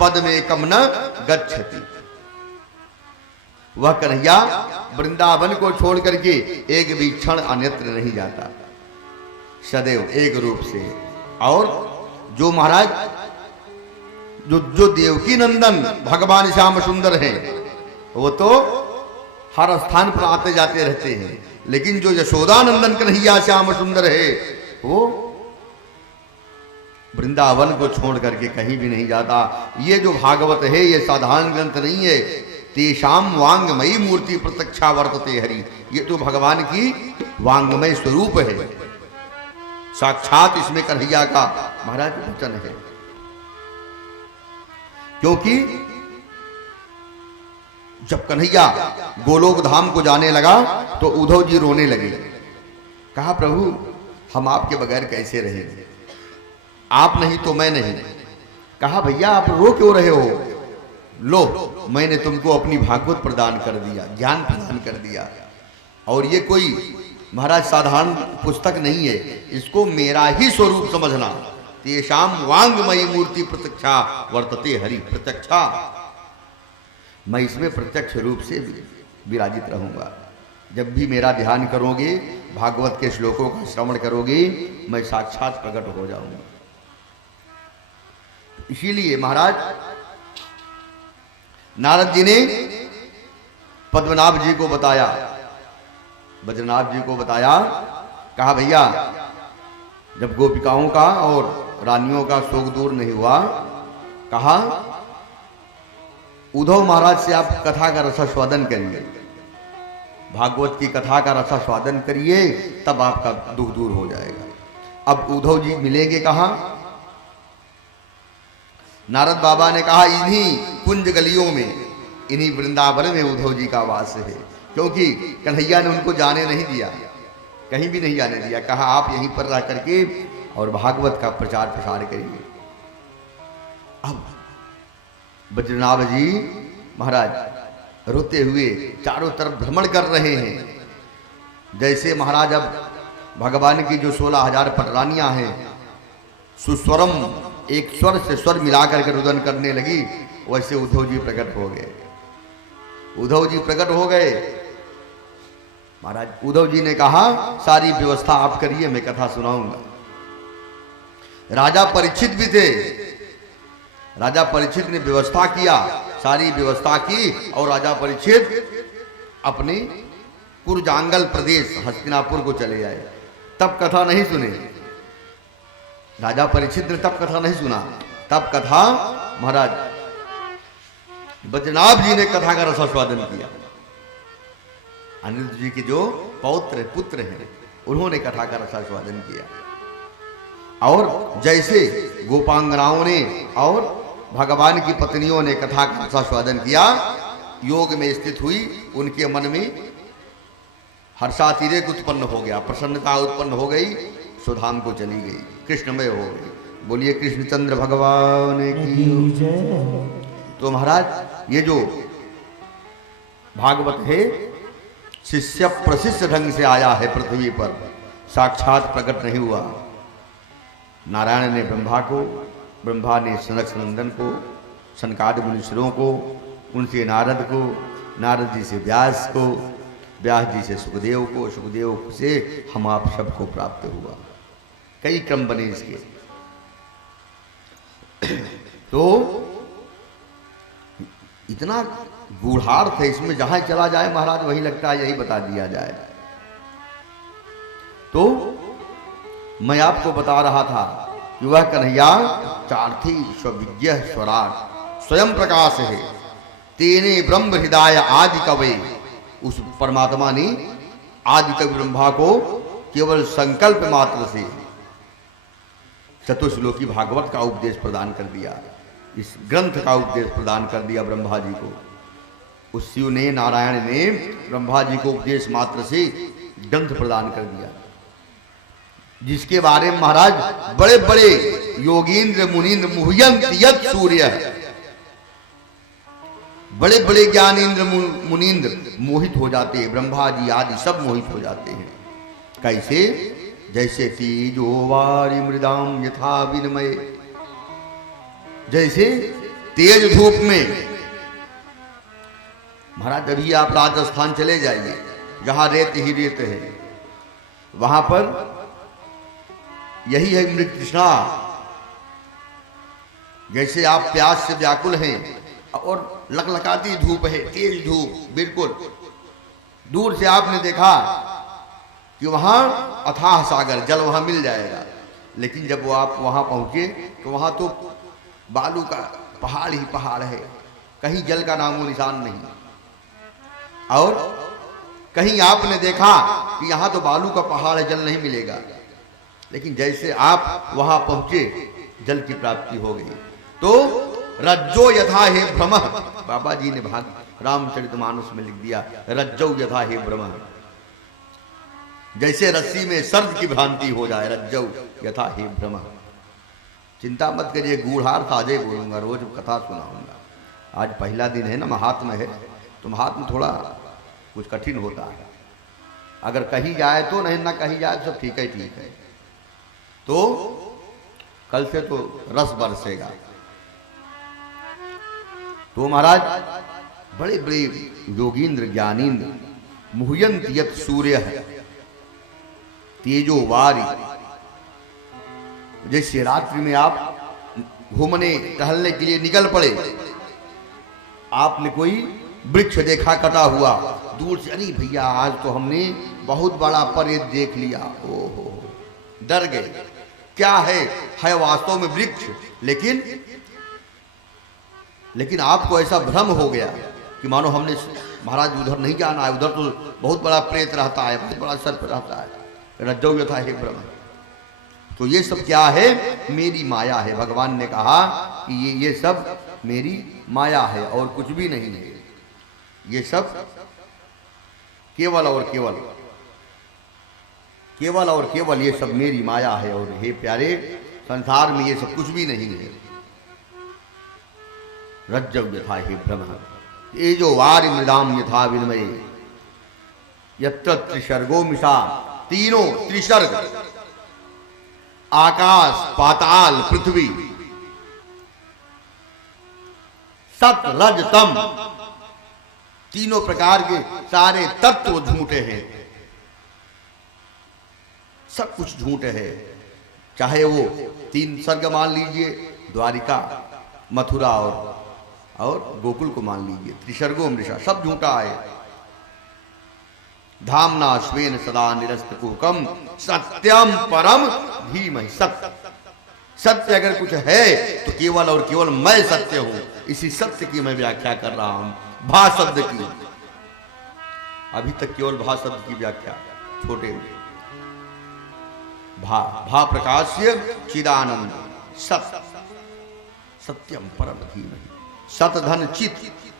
पद्मेकम न गच्छति। वह कन्हैया वृंदावन को छोड़ करके एक भी क्षण अन्यत्र नहीं जाता, सदैव एक रूप से। और जो महाराज जो देवकी नंदन भगवान श्याम सुंदर है, वो तो हर स्थान पर आते जाते रहते हैं, लेकिन जो यशोदानंदन कन्हैया श्याम सुंदर है, वो वृंदावन को छोड़ करके कहीं भी नहीं जाता। ये जो भागवत है ये साधारण ग्रंथ नहीं है। तेषाम वांगमयी मूर्ति प्रत्यक्षा वर्तते हरि। ये तो भगवान की वांगमय स्वरूप है, साक्षात इसमें कन्हैया का महाराज वचन है। क्योंकि जब कन्हैया गोलोक धाम को जाने लगा तो उद्धव जी रोने लगे। कहा प्रभु हम आपके बगैर कैसे रहेंगे, आप नहीं तो मैं नहीं। कहा भैया आप रो क्यों रहे हो? लो मैंने तुमको अपनी भागवत प्रदान कर दिया, ज्ञान प्रदान कर दिया। और ये कोई महाराज साधारण पुस्तक नहीं है, इसको मेरा ही स्वरूप समझना। तेषाम वांगमयी मूर्ति प्रत्यक्षा वर्तते हरि। प्रत्यक्षा, मैं इसमें प्रत्यक्ष रूप से विराजित रहूंगा। जब भी मेरा ध्यान करोगे, भागवत के श्लोकों का श्रवण करोगे, मैं साक्षात प्रकट हो जाऊंगा। इसीलिए महाराज नारद जी ने पद्मनाभ जी को बताया, बद्रीनाथ जी को बताया, कहा भैया जब गोपिकाओं का और रानियों का शोक दूर नहीं हुआ, कहा उद्धव महाराज से आप कथा का रसास्वादन करिए, भागवत की कथा का रसास्वादन करिए, तब आपका दुख दूर हो जाएगा। अब उद्धव जी मिलेंगे कहाँ? नारद बाबा ने कहा इन्हीं कुंज गलियों में, इन्हीं वृंदावन में उद्धव जी का वास है, क्योंकि कन्हैया ने उनको जाने नहीं दिया, कहीं भी नहीं जाने दिया। कहा आप यहीं पर रह करके और भागवत का प्रचार प्रसार करिए। अब बद्रीनाथ जी महाराज रोते हुए चारों तरफ भ्रमण कर रहे हैं। जैसे महाराज अब भगवान की जो 16,000 पटरानियां हैं, सुस्वरम एक स्वर से स्वर मिलाकर के रुदन करने लगी, वैसे उद्धव जी प्रकट हो गए। उद्धव जी प्रकट हो गए। महाराज उद्धव जी ने कहा सारी व्यवस्था आप करिए, मैं कथा सुनाऊंगा। राजा परीक्षित भी थे, राजा परीक्षित ने व्यवस्था किया, सारी व्यवस्था की, और राजा परीक्षित अपने कुरजांगल प्रदेश हस्तिनापुर को चले आए। तब कथा नहीं सुने, राजा परीक्षित ने तब कथा नहीं सुना, तब कथा महाराज बद्रीनाथ जी ने कथा का रसास्वादन किया। अनिरुद्ध जी के जो पौत्र पुत्र हैं उन्होंने कथा का रसास्वादन किया, और जैसे गोपांगनाओं ने और भगवान की पत्नियों ने कथा का रसास्वादन किया, योग में स्थित हुई, उनके मन में हर्षातिरेक उत्पन्न हो गया, प्रसन्नता उत्पन्न हो गई, सुधाम को चली गई, कृष्णमय हो गई। बोलिए कृष्णचंद्र भगवान की जय। तो महाराज ये जो भागवत है शिष्य प्रशिष्य ढंग से आया है पृथ्वी पर, साक्षात प्रकट नहीं हुआ। नारायण ने ब्रह्मा को, ब्रह्मा ने सनक नंदन को, सनकादि मुनीश्वरों को, उनसे नारद को, नारद जी से व्यास को, व्यास जी से सुखदेव को, सुखदेव से हम आप सबको प्राप्त हुआ। कई क्रम बने इसके। तो इतना गूढ़ार्थ है इसमें, जहां चला जाए महाराज वही लगता है यही बता दिया जाए। तो मैं आपको बता रहा था कि वह कन्हैया चार्थी स्वविज्ञ स्वराट स्वयं प्रकाश है, तेने ब्रह्म हृदय आदि कवि। उस परमात्मा ने आदि कवि ब्रह्मा को केवल संकल्प मात्र से चतुश्लोकी भागवत का उपदेश प्रदान कर दिया, इस ग्रंथ का उपदेश प्रदान कर दिया ब्रह्मा जी को। उस शिव ने, नारायण ने ब्रह्मा जी को उपदेश मात्र से ग्रंथ प्रदान कर दिया, जिसके बारे में महाराज बड़े बड़े योगींद्र मुनीन्द्र मुह्यंत यत् सूर्य, बड़े बड़े ज्ञानेन्द्र मुनीन्द्र मोहित हो जाते हैं, ब्रह्मा जी आदि सब मोहित हो जाते हैं। कैसे? जैसे तेजो वारि मृदाम यथा विनिमय, जैसे तेज धूप में। महाराज अभी आप राजस्थान चले जाइए, जहां रेत ही रेत है, वहां पर यही है मृग तृष्णा। जैसे आप प्यास से व्याकुल हैं और लकलकाती धूप है, तेज धूप, बिल्कुल दूर से आपने देखा कि वहां अथाह सागर जल वहां मिल जाएगा, लेकिन जब वो आप वहां पहुंचे तो वहां तो बालू का पहाड़ ही पहाड़ है, कहीं जल का नामो निशान नहीं। और कहीं आपने देखा कि यहां तो बालू का पहाड़ है, जल नहीं मिलेगा, लेकिन जैसे आप वहां पहुंचे जल की प्राप्ति हो गई। तो रज्जो यथा हे भ्रम, बाबा जी ने भाग रामचरितमानस में लिख दिया, रज्जो यथा हे भ्रम। जैसे रस्सी में सर्द की भ्रांति हो जाए, रज्जो यथा हे भ्रम। चिंता मत करिए, गूढ़ार्थ आज बोलूंगा, रोज कथा सुनाऊंगा। आज पहला दिन है ना, महात्मा है, तो महात्मा थोड़ा कुछ कठिन होता है। अगर कहीं जाए तो, नहीं ना कहीं जाए तो ठीक है, ठीक है। तो कल से तो रस बरसेगा। तो महाराज बड़े बड़े योगींद्र ज्ञानींद्र मुह्यंत यत् सूर्य है, तेजो वारी। जैसे रात्रि में आप घूमने टहलने के लिए निकल पड़े। आपने कोई वृक्ष देखा कटा हुआ, दूर से, अरे भैया आज तो हमने बहुत बड़ा प्रेत देख लिया, ओहो, डर गए। क्या है वास्तव में वृक्ष, लेकिन आपको ऐसा भ्रम हो गया कि मानो हमने, महाराज उधर नहीं जाना है, उधर तो बहुत बड़ा प्रेत रहता है, बहुत बड़ा सर्प रहता है, रज्जौ यथा हे भ्रम। तो ये सब क्या है? मेरी माया है। भगवान ने कहा कि ये सब मेरी माया है और कुछ भी नहीं है। ये सब केवल और केवल ये सब मेरी माया है। और हे प्यारे, संसार में ये सब कुछ भी नहीं है। रज्जौ यथा हे भ्रम, ये जो वारि मृदाम यथा विनिमय, यत्र त्रिसर्गो मिषा, तीनों त्रिसर्ग, आकाश, पाताल, पृथ्वी, सत रज तम, तीनों प्रकार के सारे तत्व झूठे हैं। सब कुछ झूठे है। चाहे वो 3 सर्ग मान लीजिए, द्वारिका, मथुरा और गोकुल को मान लीजिए, त्रिसर्गो मृषा, सब झूठा है। धामना स्वेन सदा निरस्त कुहकम सत्यम परम धीमहि। सत्य अगर कुछ है तो केवल और केवल मैं सत्य हूं। इसी सत्य की मैं व्याख्या कर रहा हूं, भा शब्द की। अभी तक केवल भा शब्द की व्याख्या छोटे हुए। भा प्रकाश्य चिदानंद सत्यम परम धीमहि। सत धन चित,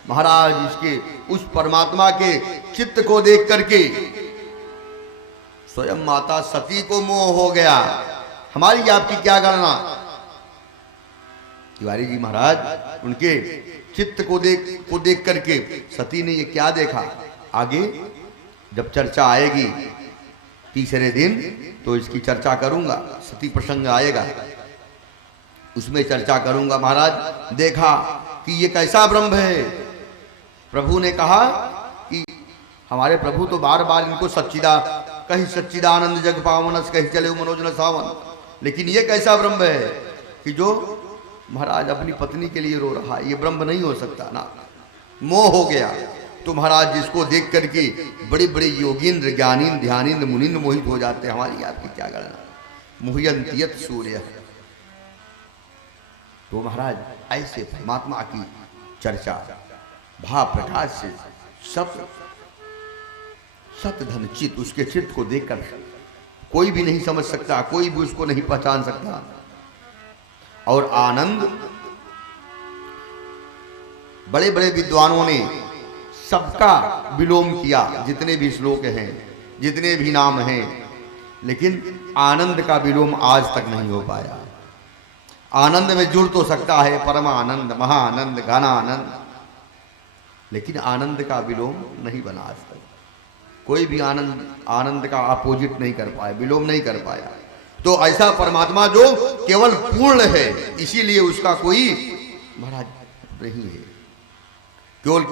महाराज इसके उस परमात्मा के चित्त को देख करके स्वयं माता सती को मोह हो गया। हमारी आपकी क्या गणना? तिवारी जी महाराज उनके चित्त को देख करके सती ने ये क्या देखा? आगे जब चर्चा आएगी तीसरे दिन तो इसकी चर्चा करूंगा, सती प्रसंग आएगा उसमें चर्चा करूंगा। महाराज देखा कि ये कैसा ब्रह्म है। प्रभु ने कहा कि हमारे प्रभु तो बार बार इनको कहीं सच्चिदानंद जग पावनस, कहीं चले मनोजन सावन, लेकिन ये कैसा ब्रह्म है कि जो महाराज अपनी पत्नी के लिए रो रहा है? ये ब्रह्म नहीं हो सकता ना, मोह हो गया। तो महाराज जिसको देख करके बड़े बड़े योगींद्र, ज्ञानींद्र, ध्यानींद्र, मुनींद्र मोहित हो जाते हैं। हमारी आपकी क्या गणना? मुह्यंतियत सूर्य। तो महाराज ऐसे परमात्मा की चर्चा भाव प्रकाश से सत धन चित, उसके चित्त को देखकर कोई भी नहीं समझ सकता, कोई भी उसको नहीं पहचान सकता। और आनंद, बड़े बड़े विद्वानों ने सबका विलोम किया, जितने भी श्लोक हैं, जितने भी नाम हैं, लेकिन आनंद का विलोम आज तक नहीं हो पाया। आनंद में जुड़ तो सकता है परमानंद, महाआनंद, घनानंद, लेकिन आनंद का विलोम नहीं बना आज तक। कोई भी आनंद का अपोजिट नहीं कर पाया, विलोम नहीं कर पाया। तो ऐसा परमात्मा जो केवल पूर्ण है, इसीलिए उसका कोई महाराज नहीं है। केवल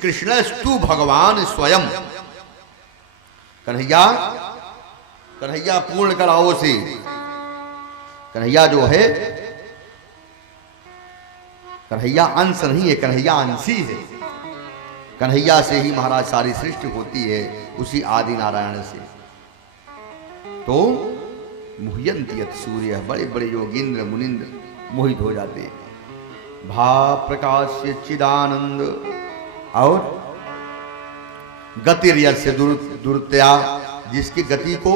कृष्णस्तु भगवान स्वयं। कन्हैया पूर्ण कराओ से, कन्हैया जो है, कन्हैया अंश नहीं है, कन्हैया अंशी है। कन्हैया से ही महाराज सारी सृष्टि होती है, उसी आदि नारायण से। तो मुह्यंतियत सूर्य, बड़े बड़े योगींद्र मुनिंद्र मोहित हो जाते हैं। भाव प्रकाश चिदानंद और गतिर्यस्य दुर्त्या, जिसकी गति को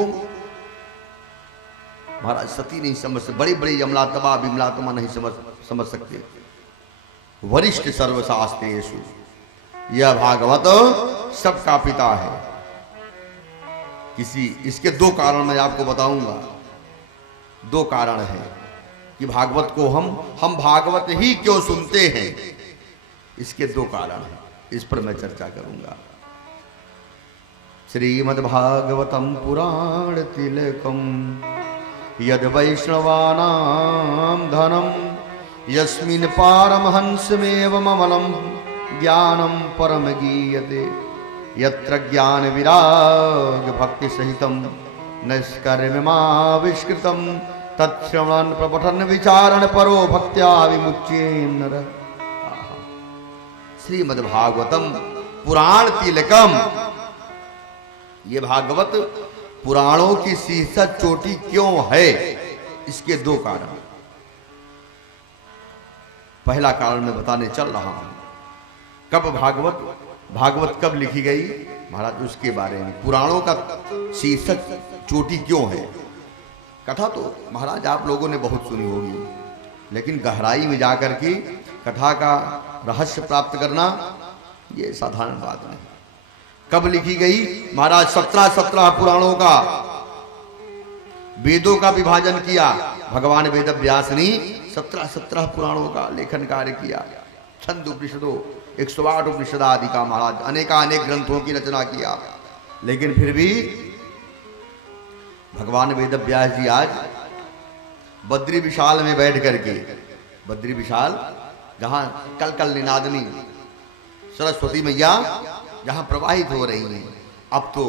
महाराज सती नहीं समझ सकते, बड़े बड़े यमलातमा विमलातमा नहीं समझ सकते। वरिष्ठ सर्वशास्त्रेषु, यह भागवत सबका पिता है। इसके 2 कारण मैं आपको बताऊंगा। 2 कारण हैं कि भागवत को हम भागवत ही क्यों सुनते हैं। इसके 2 कारण हैं, इस पर मैं चर्चा करूंगा। श्रीमद्भागवतम पुराण तिलकम यद वैष्णवानां धनम यस्मिन् पारमहंसमेवममलं ज्ञानं परम गीयते यत्र ज्ञान विराग भक्ति सहितं नैष्कर्म्यमाविष्कृतं तत्श्रवण प्रपठन विचारण परो भक्त्या विमुच्ये नर। श्रीमद्भागवतम पुराण तिलकम, ये भागवत पुराणों की शीर्षक चोटी क्यों है, इसके दो कारण। पहला कारण मैं बताने चल रहा हूं, कब भागवत कब लिखी गई महाराज, उसके बारे में। पुराणों का शीर्षक चोटी क्यों है। कथा तो महाराज आप लोगों ने बहुत सुनी होगी, लेकिन गहराई में जाकर के कथा का रहस्य प्राप्त करना ये साधारण बात नहीं। कब लिखी गई महाराज, 17 पुराणों का, वेदों का विभाजन किया भगवान वेद व्यास ने। 17 पुराणों का लेखन कार्य किया, छंद उपनिषदों 108 उपनिषद आदि का महाराज अनेक ग्रंथों की रचना किया। लेकिन फिर भी भगवान वेद व्यास जी आज बद्री विशाल में बैठ करके, बद्री विशाल जहां कल निनादनी सरस्वती मैया जहां प्रवाहित हो रही हैं, अब तो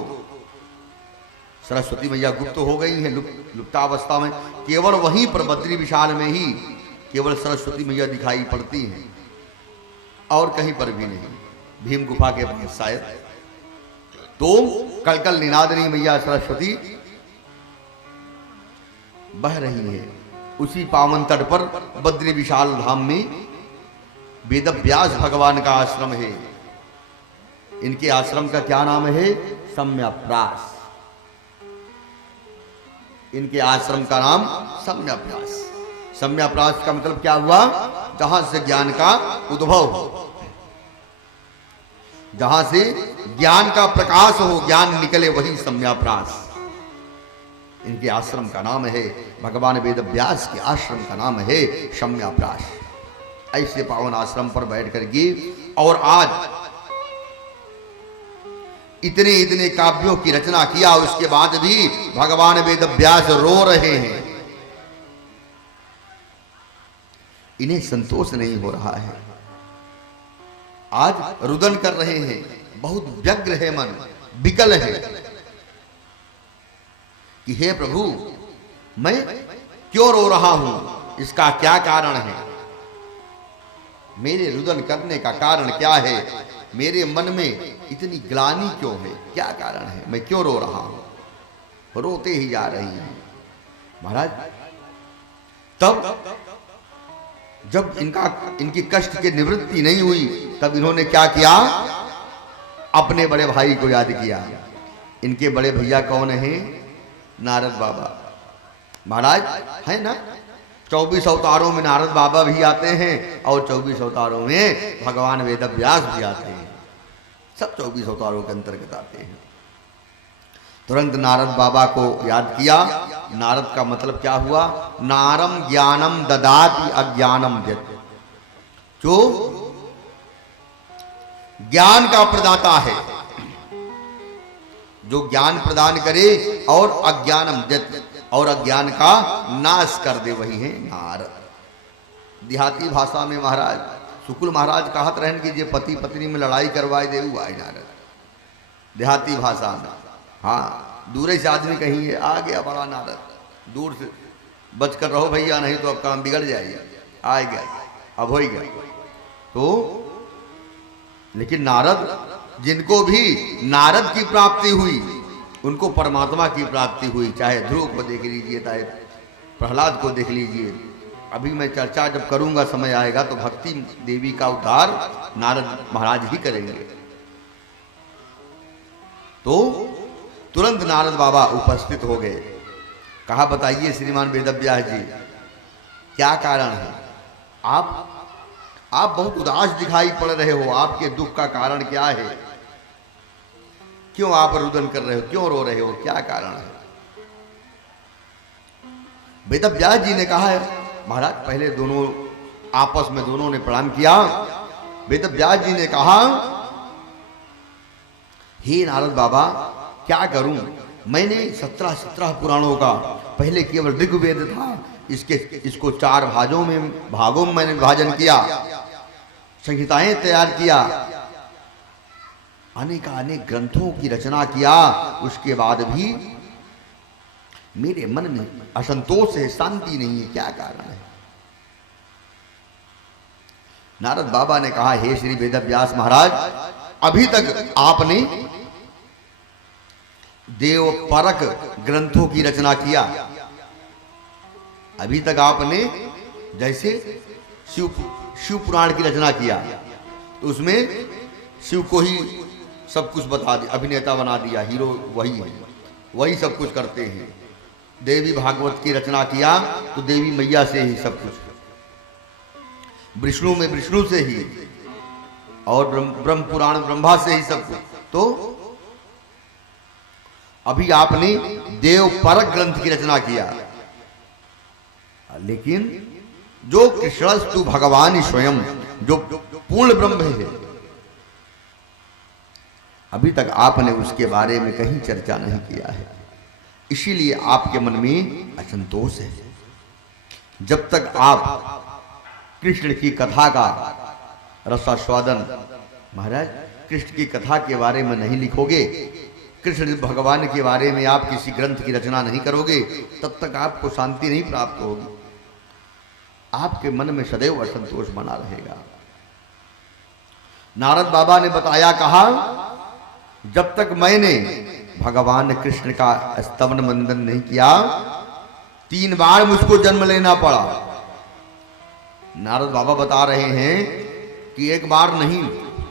सरस्वती मैया गुप्त हो गई हैं, लुप्तावस्था में। केवल वहीं पर बद्री विशाल में ही केवल सरस्वती मैया दिखाई पड़ती हैं, और कहीं पर भी नहीं। भीम गुफा के पास शायद। तो कल निनादनी मैया सरस्वती बह रही है। उसी पावन तट पर बद्री विशाल धाम में वेद व्यास भगवान का आश्रम है। इनके आश्रम का क्या नाम है, सम्यप्रास। इनके आश्रम का नाम सम्यप्रास। सम्यप्रास का मतलब क्या हुआ, जहां से ज्ञान का उद्भव हो, जहां से ज्ञान का प्रकाश हो, ज्ञान निकले, वही सम्यप्रास। इनके आश्रम का नाम है, भगवान वेद व्यास के आश्रम का नाम है सम्यप्रास। ऐसे पावन आश्रम पर बैठ करके, और आज इतने काव्यों की रचना किया, उसके बाद भी भगवान वेद व्यास रो रहे हैं। इन्हें संतोष नहीं हो रहा है, आज रुदन कर रहे हैं, बहुत व्यग्र है मन, विकल है कि हे प्रभु मैं क्यों रो रहा हूं, इसका क्या कारण है, मेरे रुदन करने का कारण क्या है, मेरे मन में इतनी ग्लानि क्यों है, क्या कारण है, मैं क्यों रो रहा हूं। रोते ही जा रही हैं महाराज। तब जब इनकी कष्ट की निवृत्ति नहीं हुई, तब इन्होंने क्या किया, अपने बड़े भाई को याद किया। इनके बड़े भैया कौन है, नारद बाबा महाराज है ना। 24 अवतारों में नारद बाबा भी आते हैं, और 24 अवतारों में भगवान वेद व्यास भी आते हैं। सब 24 अवतारों के अंतर्गत आते हैं। तुरंत नारद बाबा को याद किया। नारद का मतलब क्या हुआ, नारम ज्ञानम ददाति अज्ञानम व्यत, जो ज्ञान का प्रदाता है, जो ज्ञान प्रदान करे, और अज्ञानम व्यत, और अज्ञान का नाश कर दे, वही है नारद। देहाती भाषा में महाराज शुक्ल महाराज कहत रहन कि जे पति पत्नी में लड़ाई करवाए दे हुआ है नारद, देहाती भाषा में। हाँ, दूर से आदमी कहीं आ गया बड़ा नारद, दूर से बचकर रहो भैया, नहीं तो अब काम बिगड़ जाएगा, आ गया, अब हो गया। तो लेकिन नारद, जिनको भी नारद की प्राप्ति हुई, उनको परमात्मा की प्राप्ति हुई। चाहे ध्रुव को देख लीजिए, चाहे प्रहलाद को देख लीजिए। अभी मैं चर्चा जब करूंगा, समय आएगा, तो भक्ति देवी का उद्धार नारद महाराज ही करेंगे। तो तुरंत नारद बाबा उपस्थित हो गए। कहा, बताइए श्रीमान वेदव्यास जी, क्या कारण है, आप बहुत उदास दिखाई पड़ रहे हो, आपके दुख का कारण क्या है, क्यों आप रुदन कर रहे हो, क्यों रो रहे हो, क्या कारण है। वेदव्यास जी ने कहा है, महाराज पहले दोनों आपस में दोनों ने प्रणाम किया। वेदव्यास जी ने कहा, हे नारद बाबा, क्या करूं, मैंने 17 पुराणों का, पहले केवल ऋग्वेद था, इसको 4 भागों में मैंने विभाजन किया, संहिताएं तैयार किया, अनेक ग्रंथों की रचना किया। उसके बाद भी मेरे मन में असंतोष है, शांति नहीं है, क्या कारण है? नारद बाबा ने कहा, हे श्री वेदव्यास महाराज, अभी तक आपने देव परक ग्रंथों की रचना किया। अभी तक आपने जैसे शिव पुराण की रचना किया तो उसमें शिव को ही सब कुछ बता दिया, अभिनेता बना दिया, हीरो वही है, वही सब कुछ करते हैं। देवी भागवत की रचना किया तो देवी मैया से ही सब कुछ, विष्णु में विष्णु से ही, और ब्रह्म पुराण ब्रह्मा से ही सब कुछ। तो अभी आपने देव परक ग्रंथ की रचना किया, लेकिन जो कृष्णस्तु भगवान स्वयं, जो पूर्ण ब्रह्म है, अभी तक आपने उसके बारे में कहीं चर्चा नहीं किया है, इसीलिए आपके मन में असंतोष है। जब तक आप कृष्ण की कथा का रसास्वादन, महाराज कृष्ण की कथा के बारे में नहीं लिखोगे, कृष्ण भगवान के बारे में आप किसी ग्रंथ की रचना नहीं करोगे, तब तक आपको शांति नहीं प्राप्त होगी, आपके मन में सदैव असंतोष बना रहेगा। नारद बाबा ने बताया, कहा, जब तक मैंने भगवान कृष्ण का स्तवन वंदन नहीं किया, 3 बार मुझको जन्म लेना पड़ा। नारद बाबा बता रहे हैं कि 1 बार नहीं,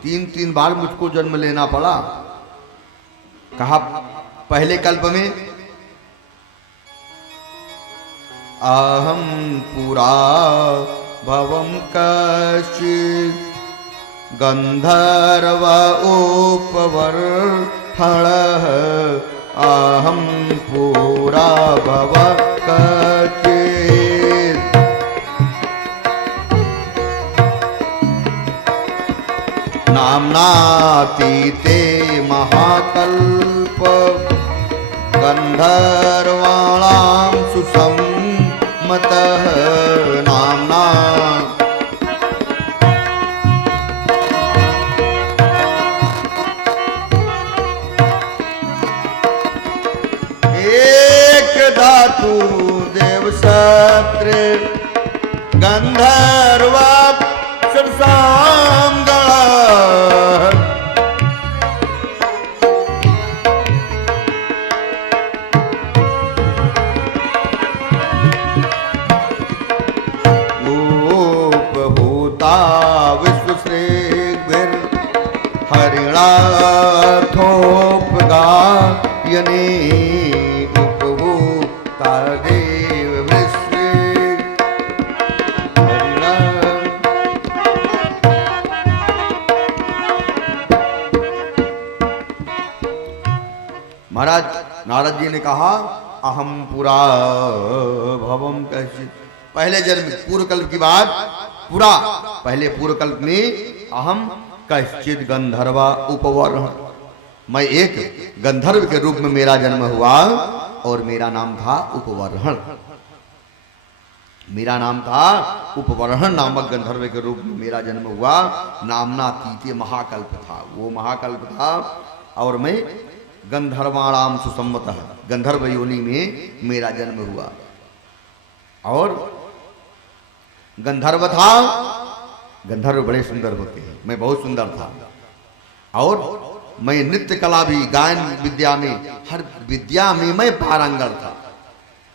3 बार मुझको जन्म लेना पड़ा। कहा, पहले कल्प में अहम पुरा भवम कश्चित् गंधर्व उपवर्षणः अहम पुरा भव कश्चित् नाम्नातीते महाकल्प गंधर्वाणां सुसम्मतः नाम्ना एक धातु देवसत्र गंधर्वा हरिणाथोपगायने उपभोक्ता देव विश्व महाराज नारद जी ने कहा, अहम पुरा भवम कश्चित्, पहले जन्म पूर्व कल्प की बात, पूरा पहले पूर्व कल्प में अहम कश्चित् गंधर्वा उपवर्ण, मैं एक गंधर्व के रूप में मेरा जन्म हुआ और मेरा नाम था उपवर्ण। मेरा नाम था उपवर्ण नामक गंधर्व के रूप में मेरा जन्म हुआ। नामना तीते महाकल्प था, वो महाकल्प था, और मैं गंधर्वाणाम सुसम्मतः, गंधर्व योनि में मेरा जन्म हुआ। और गंधर्व था, गंधर्व बड़े सुंदर होते हैं, मैं बहुत सुंदर था, और मैं नृत्य कला भी, गायन विद्या में, हर विद्या में मैं पारंगत था।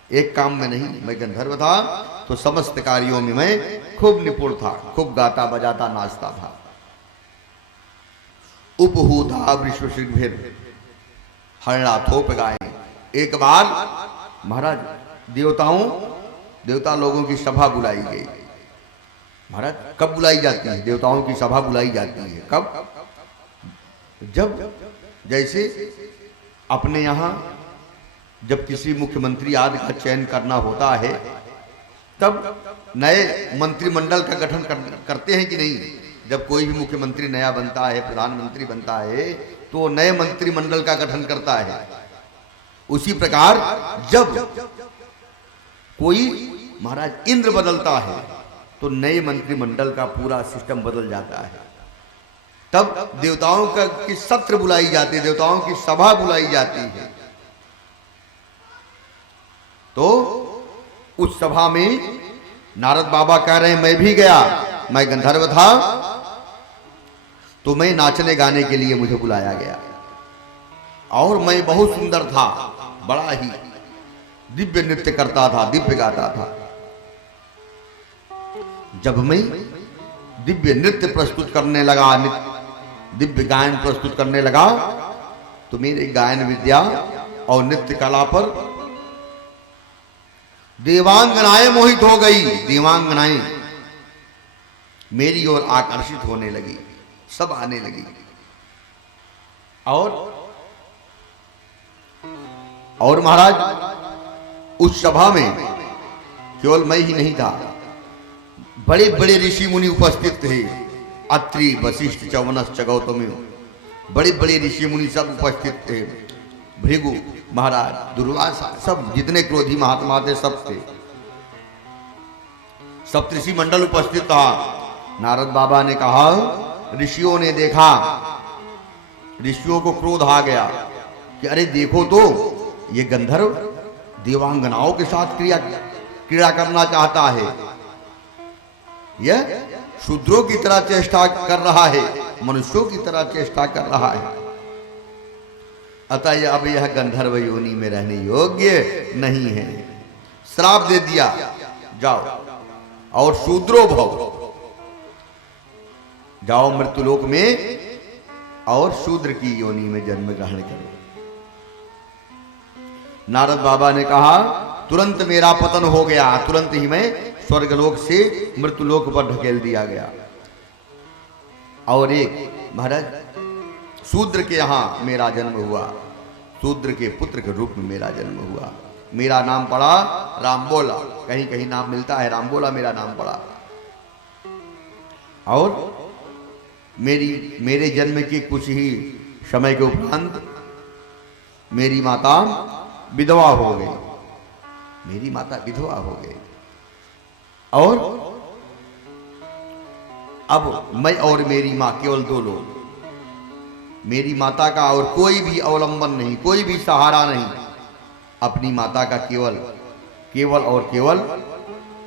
एक काम में नहीं, मैं गंधर्व था तो समस्त कार्यों में मैं खूब निपुण था, खूब गाता बजाता नाचता था। उपहूता विश्व शीघ्र हरणाथोप गाय। एक बार महाराज देवता लोगों की सभा बुलाई गई। महाराज कब बुलाई जाती है? देवताओं की सभा बुलाई जाती है कब? जब जैसे अपने यहाँ जब किसी मुख्यमंत्री आदि का चयन करना होता है, तब नए मंत्रिमंडल का गठन करते हैं कि नहीं? जब कोई भी मुख्यमंत्री नया बनता है, प्रधानमंत्री बनता है, तो नए मंत्रिमंडल का गठन करता है। उसी प्रकार जब कोई महाराज इंद्र बदलता है तो नए मंत्रिमंडल का पूरा सिस्टम बदल जाता है। तब देवताओं का की सत्र बुलाई जाती है, देवताओं की सभा बुलाई जाती है। तो उस सभा में नारद बाबा कह रहे हैं मैं भी गया, मैं गंधर्व था, तो मैं नाचने गाने के लिए मुझे बुलाया गया और मैं बहुत सुंदर था, बड़ा ही दिव्य नृत्य करता था, दिव्य गाता था। जब मैं दिव्य नृत्य प्रस्तुत करने लगा, दिव्य गायन प्रस्तुत करने लगा, तो मेरे गायन विद्या और नृत्य कला पर देवांगनाएं मोहित हो गई। देवांगनाएं मेरी ओर आकर्षित होने लगी, सब आने लगी। और महाराज उस सभा में केवल मैं ही नहीं था, बड़े बड़े ऋषि मुनि उपस्थित थे। अत्रि, वशिष्ठ, च्यवनश्च, गौतमी, बड़े बड़े ऋषि मुनि सब उपस्थित थे। भृगु महाराज, दुर्वासा, सब जितने क्रोधी महात्मा थे सब थे। सप्तऋषि मंडल उपस्थित था। नारद बाबा ने कहा, ऋषियों ने देखा, ऋषियों को क्रोध आ गया कि अरे देखो तो ये गंधर्व देवांगनाओं के साथ क्रीड़ा करना चाहता है, यह शूद्रों की तरह चेष्टा कर रहा है, मनुष्यों की तरह चेष्टा कर रहा है। अतः अब यह गंधर्व योनि में रहने योग्य नहीं है। श्राप दे दिया, जाओ और शूद्रो भव, जाओ मृत्युलोक में और शूद्र की योनि में जन्म ग्रहण करो। नारद बाबा ने कहा, तुरंत मेरा पतन हो गया, तुरंत ही मैं स्वर्गलोक से मृत्युलोक पर ढकेल दिया गया। और एक महाराज शूद्र के यहां मेरा जन्म हुआ, शूद्र के पुत्र के रूप में मेरा जन्म हुआ। मेरा नाम पड़ा रामबोला, कहीं कहीं नाम मिलता है रामबोला, मेरा नाम पड़ा। और मेरे जन्म के कुछ ही समय के उपरांत मेरी माता विधवा हो गई, मेरी माता विधवा हो गई। और अब मैं और मेरी मां केवल दो लोग, मेरी माता का और कोई भी अवलंबन नहीं, कोई भी सहारा नहीं। अपनी माता का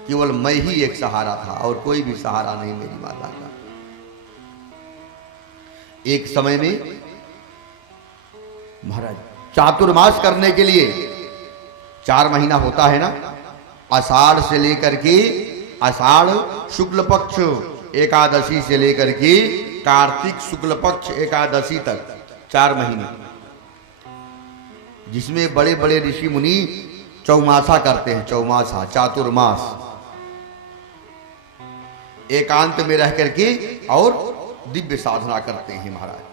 केवल मैं ही एक सहारा था और कोई भी सहारा नहीं मेरी माता का। एक समय में महाराज चातुर्मास करने के लिए 4 महीना होता है ना, आषाढ़ से लेकर के आषाढ़ शुक्ल पक्ष एकादशी से लेकर के कार्तिक शुक्ल पक्ष एकादशी तक 4 महीने, जिसमें बड़े बड़े ऋषि मुनि चौमासा करते हैं, चौमासा चातुर्मास, एकांत में रह करके और दिव्य साधना करते हैं महाराज।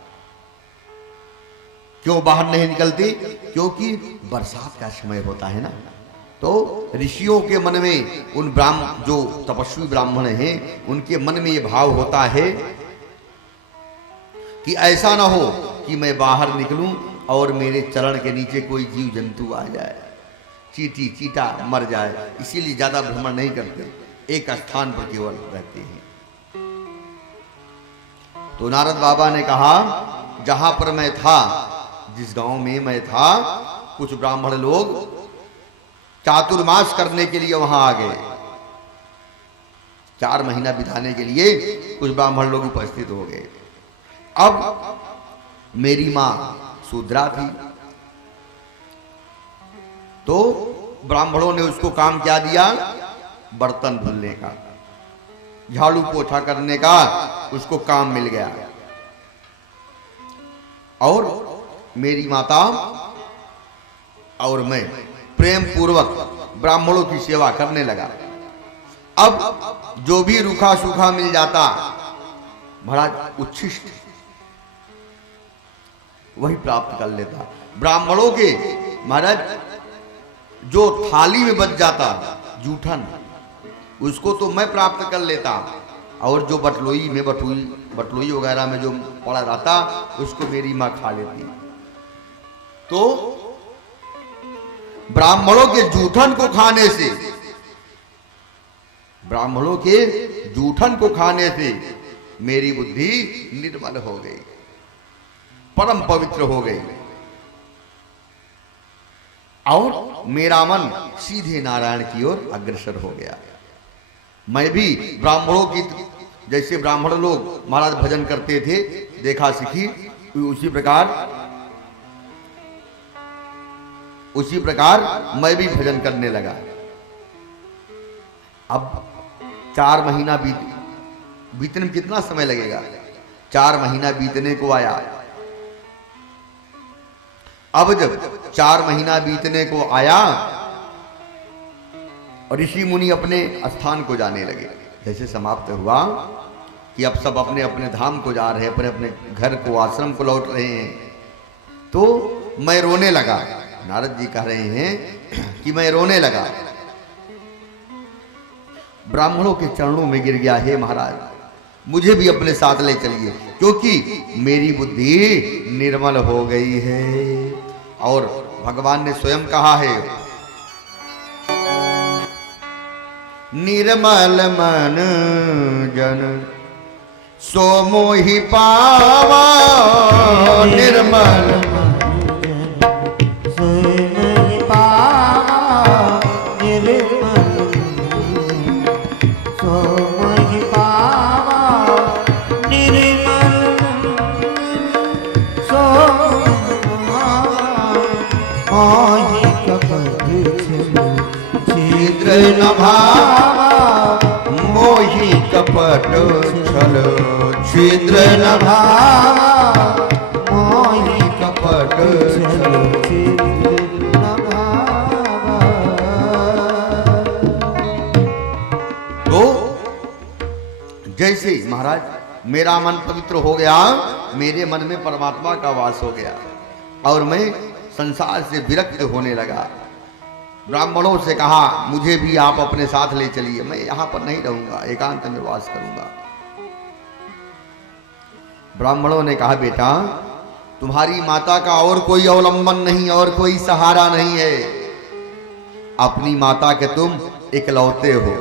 क्यों बाहर नहीं निकलते? क्योंकि बरसात का समय होता है ना, तो ऋषियों के मन में, उन जो तपस्वी ब्राह्मण हैं, उनके मन में ये भाव होता है कि ऐसा ना हो कि मैं बाहर निकलूं और मेरे चरण के नीचे कोई जीव जंतु आ जाए, चींटी चीटा मर जाए, इसीलिए ज्यादा भ्रमण नहीं करते, एक स्थान पर केवल रहते हैं। तो नारद बाबा ने कहा, जहां पर मैं था, जिस गांव में मैं था, कुछ ब्राह्मण लोग चातुर्मास करने के लिए वहां आ गए। 4 महीना बिताने के लिए कुछ ब्राह्मण लोग उपस्थित हो गए। अब मेरी मां शूद्रा थी, तो ब्राह्मणों ने उसको काम क्या दिया, बर्तन धुलने का, झाड़ू पोछा करने का उसको काम मिल गया। और मेरी माता और मैं प्रेम पूर्वक ब्राह्मणों की सेवा करने लगा। अब जो भी रूखा सूखा मिल जाता महाराज, उच्छिष्ट वही प्राप्त कर लेता। ब्राह्मणों के महाराज जो थाली में बच जाता जूठन, उसको तो मैं प्राप्त कर लेता, और जो बटलोई में बटलोई वगैरह में जो पड़ा रहता उसको मेरी माँ खा लेती। तो ब्राह्मणों के जूठन को खाने से, ब्राह्मणों के जूठन को खाने से मेरी बुद्धि निर्मल हो गई, परम पवित्र हो गई। और मेरा मन सीधे नारायण की ओर अग्रसर हो गया। मैं भी ब्राह्मणों की, जैसे ब्राह्मण लोग महाराज भजन करते थे, देखा सीखी, उसी प्रकार मैं भी भजन करने लगा। अब 4 महीना बीतने में कितना समय लगेगा? 4 महीना बीतने को आया। अब जब 4 महीना बीतने को आया, ऋषि मुनि अपने स्थान को जाने लगे। जैसे समाप्त हुआ कि अब सब अपने अपने धाम को जा रहे हैं, अपने अपने घर को, आश्रम को लौट रहे हैं, तो मैं रोने लगा। नारद जी कह रहे हैं कि मैं रोने लगा, ब्राह्मणों के चरणों में गिर गया, हे महाराज मुझे भी अपने साथ ले चलिए, क्योंकि मेरी बुद्धि निर्मल हो गई है। और भगवान ने स्वयं कहा है, निर्मल मन जन सो मोहि पावा, निर्मल न भावा मोहि कपट छल, छिद्र न भावा मोहि कपट छल, छिद्र न भावा। तो जैसे महाराज मेरा मन पवित्र हो गया, मेरे मन में परमात्मा का वास हो गया और मैं संसार से विरक्त होने लगा। ब्राह्मणों से कहा, मुझे भी आप अपने साथ ले चलिए, मैं यहां पर नहीं रहूंगा, एकांत में वास करूंगा। ब्राह्मणों ने कहा, बेटा तुम्हारी माता का और कोई अवलंबन नहीं, और कोई सहारा नहीं है, अपनी माता के तुम इकलौते हो।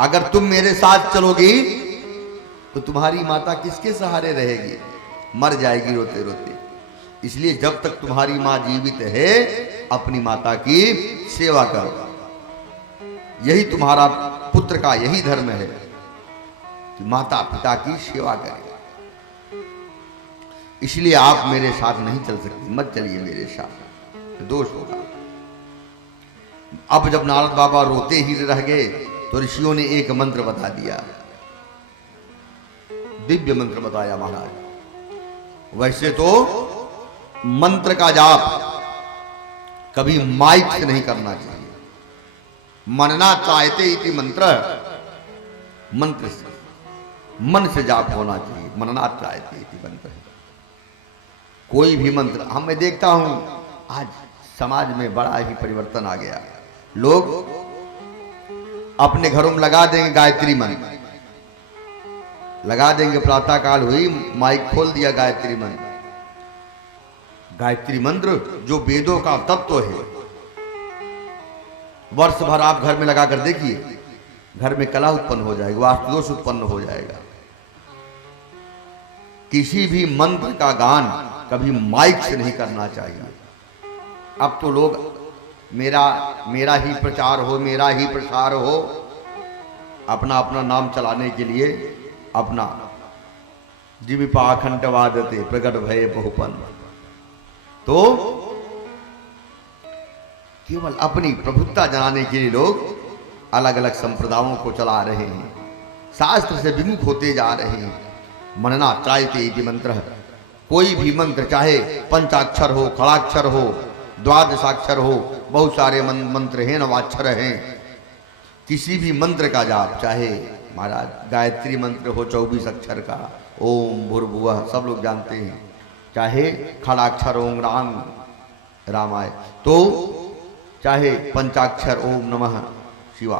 अगर तुम मेरे साथ चलोगी तो तुम्हारी माता किसके सहारे रहेगी? मर जाएगी रोते रोते। इसलिए जब तक तुम्हारी मां जीवित है, अपनी माता की सेवा करो। यही तुम्हारा पुत्र का यही धर्म है कि माता पिता की सेवा करें। इसलिए आप मेरे साथ नहीं चल सकते, मत चलिए मेरे साथ, दोष होगा। अब जब नारद बाबा रोते ही रह गए तो ऋषियों ने एक मंत्र बता दिया, दिव्य मंत्र बताया महाराज। वैसे तो मंत्र का जाप कभी माइक से नहीं करना चाहिए, मनना चाहते इति मंत्र, मंत्र से, मन से जाप होना चाहिए, मनना चाहते इति मंत्र। कोई भी मंत्र, मैं देखता हूं आज समाज में बड़ा ही परिवर्तन आ गया। लोग अपने घरों में लगा देंगे गायत्री मंत्र, लगा देंगे, प्रातः काल हुई माइक खोल दिया गायत्री मंत्र। गायत्री मंत्र जो वेदों का तत्व है, वर्ष भर आप घर में लगाकर देखिए, घर में कला उत्पन्न हो जाएगी, वास्तु दोष उत्पन्न हो जाएगा। किसी भी मंत्र का गान कभी माइक से नहीं करना चाहिए। अब तो लोग मेरा ही प्रचार हो, मेरा ही प्रसार हो, अपना अपना नाम चलाने के लिए अपना जिमि पाखंड वादते प्रगट भय बहुपन, तो केवल अपनी प्रभुत्ता जनाने के लिए लोग अलग अलग संप्रदायों को चला रहे हैं, शास्त्र से विमुख होते जा रहे हैं। मनना चाहते इति मंत्र, कोई भी मंत्र चाहे पंचाक्षर हो, खड़ाक्षर हो, द्वादशाक्षर हो, बहुत सारे मंत्र हैं, नवाक्षर हैं। किसी भी मंत्र का जाप, चाहे महाराज गायत्री मंत्र हो 24 अक्षर का, ओम भूर्भुवः सब लोग जानते हैं, चाहे खड़ाक्षर ओम राम रामाय, तो चाहे पंचाक्षर ओम नमः शिवा,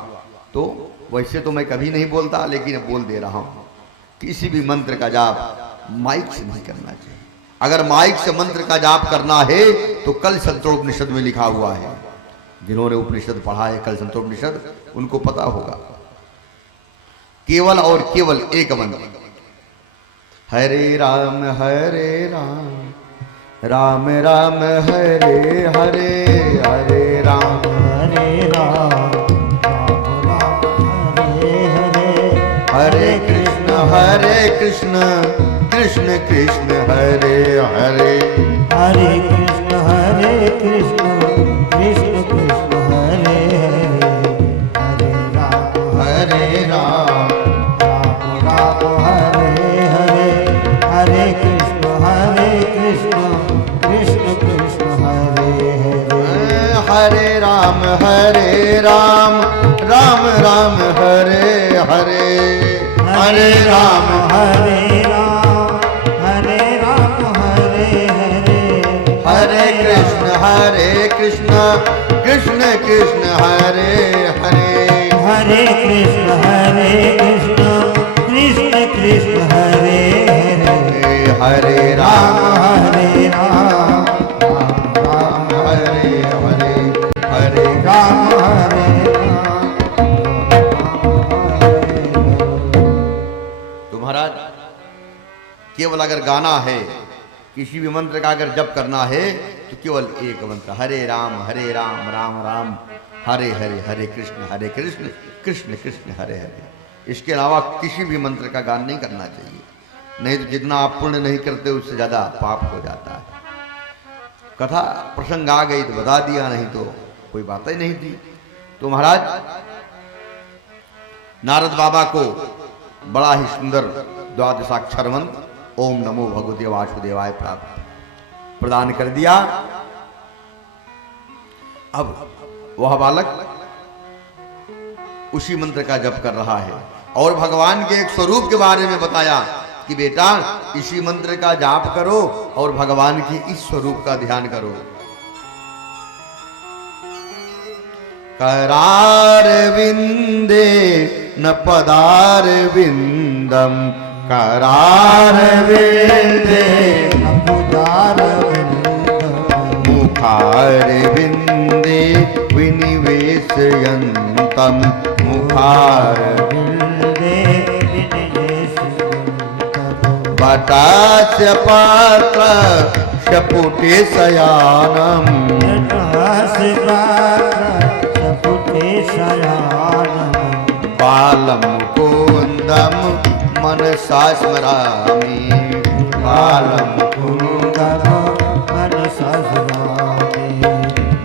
तो वैसे तो मैं कभी नहीं बोलता, लेकिन बोल दे रहा हूं, किसी भी मंत्र का जाप माइक से नहीं करना चाहिए। अगर माइक से मंत्र का जाप करना है तो कल संतोपनिषद में लिखा हुआ है, जिन्होंने उपनिषद पढ़ा है कल संतोपनिषद, उनको पता होगा, केवल और केवल एक मंत्र, हरे राम राम राम हरे हरे हरे राम हरे राम राम राम हरे हरे हरे कृष्ण कृष्ण कृष्ण हरे हरे हरे कृष्ण कृष्ण कृष्ण हरे हरे हरे राम राम राम हरे हरे हरे कृष्ण कृष्ण कृष्ण हरे हरे हरे राम राम राम हरे हरे हरे राम हरे राम हरे हरे हरे कृष्ण कृष्ण कृष्ण हरे हरे हरे कृष्ण कृष्ण हरे हरे हरे राम हरे राम राम हरे हरे हरे राम हरे तो महाराज केवल अगर गाना है, किसी भी मंत्र का अगर जप करना है तो केवल एक मंत्र हरे राम राम राम हरे हरे हरे कृष्ण कृष्ण कृष्ण हरे हरे। इसके अलावा किसी भी मंत्र का गान नहीं करना चाहिए, नहीं तो जितना आप पुण्य नहीं करते उससे ज़्यादा पाप हो जाता है। कथा प्रसंग आ गई तो बता दिया, नहीं तो कोई बात ही नहीं थी। तो महाराज नारद बाबा को बड़ा ही सुंदर द्वादशाक्षर मंत्र ओम नमो भगवते वासुदेवाय प्राप्त प्रदान कर दिया। अब वह बालक उसी मंत्र का जप कर रहा है और भगवान के एक स्वरूप के बारे में बताया कि बेटा इसी मंत्र का जाप करो और भगवान के इस स्वरूप का ध्यान करो। करार विंदे न पदार विंदम करार विंदे अपुदार मुखार विंदे विनिवेशयन्तम मुखार बटास्य पात्र शपुटे शयानम बालम कुंदम मनसा स्मरामि बालम कुंदम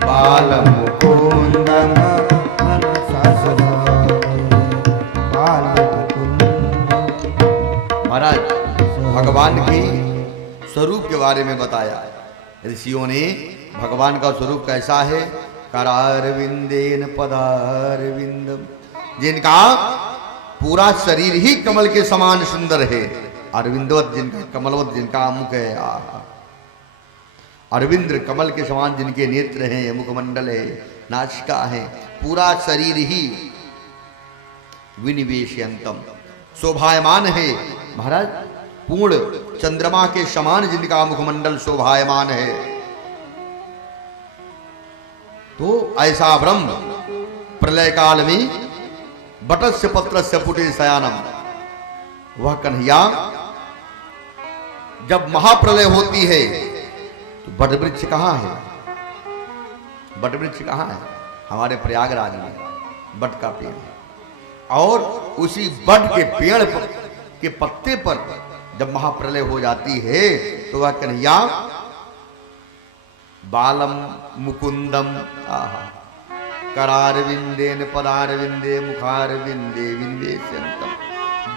बालम कुंदम। महाराज भगवान के स्वरूप के बारे में बताया ऋषियों ने। भगवान का स्वरूप कैसा है? करार विंदेन पदार विंदम, जिनका पूरा शरीर ही कमल के समान सुंदर है। अरविंदवत जिनका कमलवत जिनका मुख है, अरविंद कमल के समान जिनके नेत्र हैं, मुखमंडल है, नासिका है, पूरा शरीर ही विनिवेशयंतम शोभायमान है। महाराज पूर्ण चंद्रमा के समान जिनका मुखमंडल शोभायमान है। तो ऐसा ब्रह्म प्रलय काल में बटस्य पत्रस्य पुटे शयानम, वह कन्हैया जब महाप्रलय होती है तो बट वृक्ष कहाँ है? बट वृक्ष कहाँ है? हमारे प्रयागराज में बट का पेड़ है। और उसी बट के पेड़ के पत्ते पर जब महाप्रलय हो जाती है तो वह कन्हैया बालम मुकुंदम करार विंदेन पदार विंदे मुखार विंदे विन्वेशयन्तम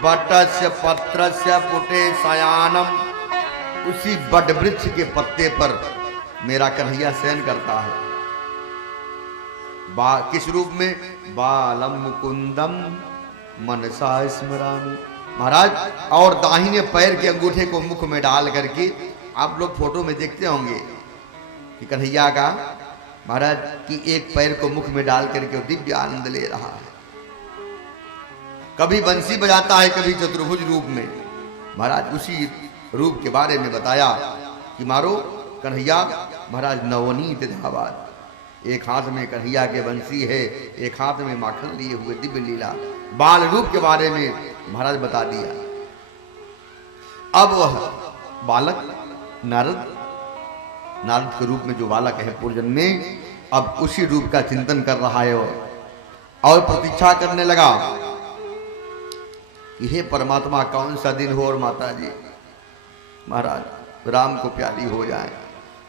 बटस्य पत्रस्य पुटे शयानम, उसी बट वृक्ष के पत्ते पर मेरा कन्हैया शयन करता है। किस रूप में? बालम मुकुंदम मनसा स्मरामि। महाराज और दाहिने पैर के अंगूठे को मुख में डाल करके आप लोग फोटो में देखते होंगे कि कन्हैया का महाराज की एक पैर को मुख में डाल करके दिव्य आनंद ले रहा है। कभी बंसी बजाता है, कभी चतुर्भुज रूप में। महाराज उसी रूप के बारे में बताया कि मारो कन्हैया महाराज नवनीत धावाद, एक हाथ में कन्हैया के बंसी है, एक हाथ में माखन लिए हुए दिव्य लीला। बाल रूप के बारे में महाराज बता दिया। अब वह बालक नारद नारद के रूप में जो बालक है पूर्वजन्म में, अब उसी रूप का चिंतन कर रहा है और प्रतीक्षा करने लगा कि हे परमात्मा कौन सा दिन हो और माता जी महाराज राम को प्यारी हो जाए,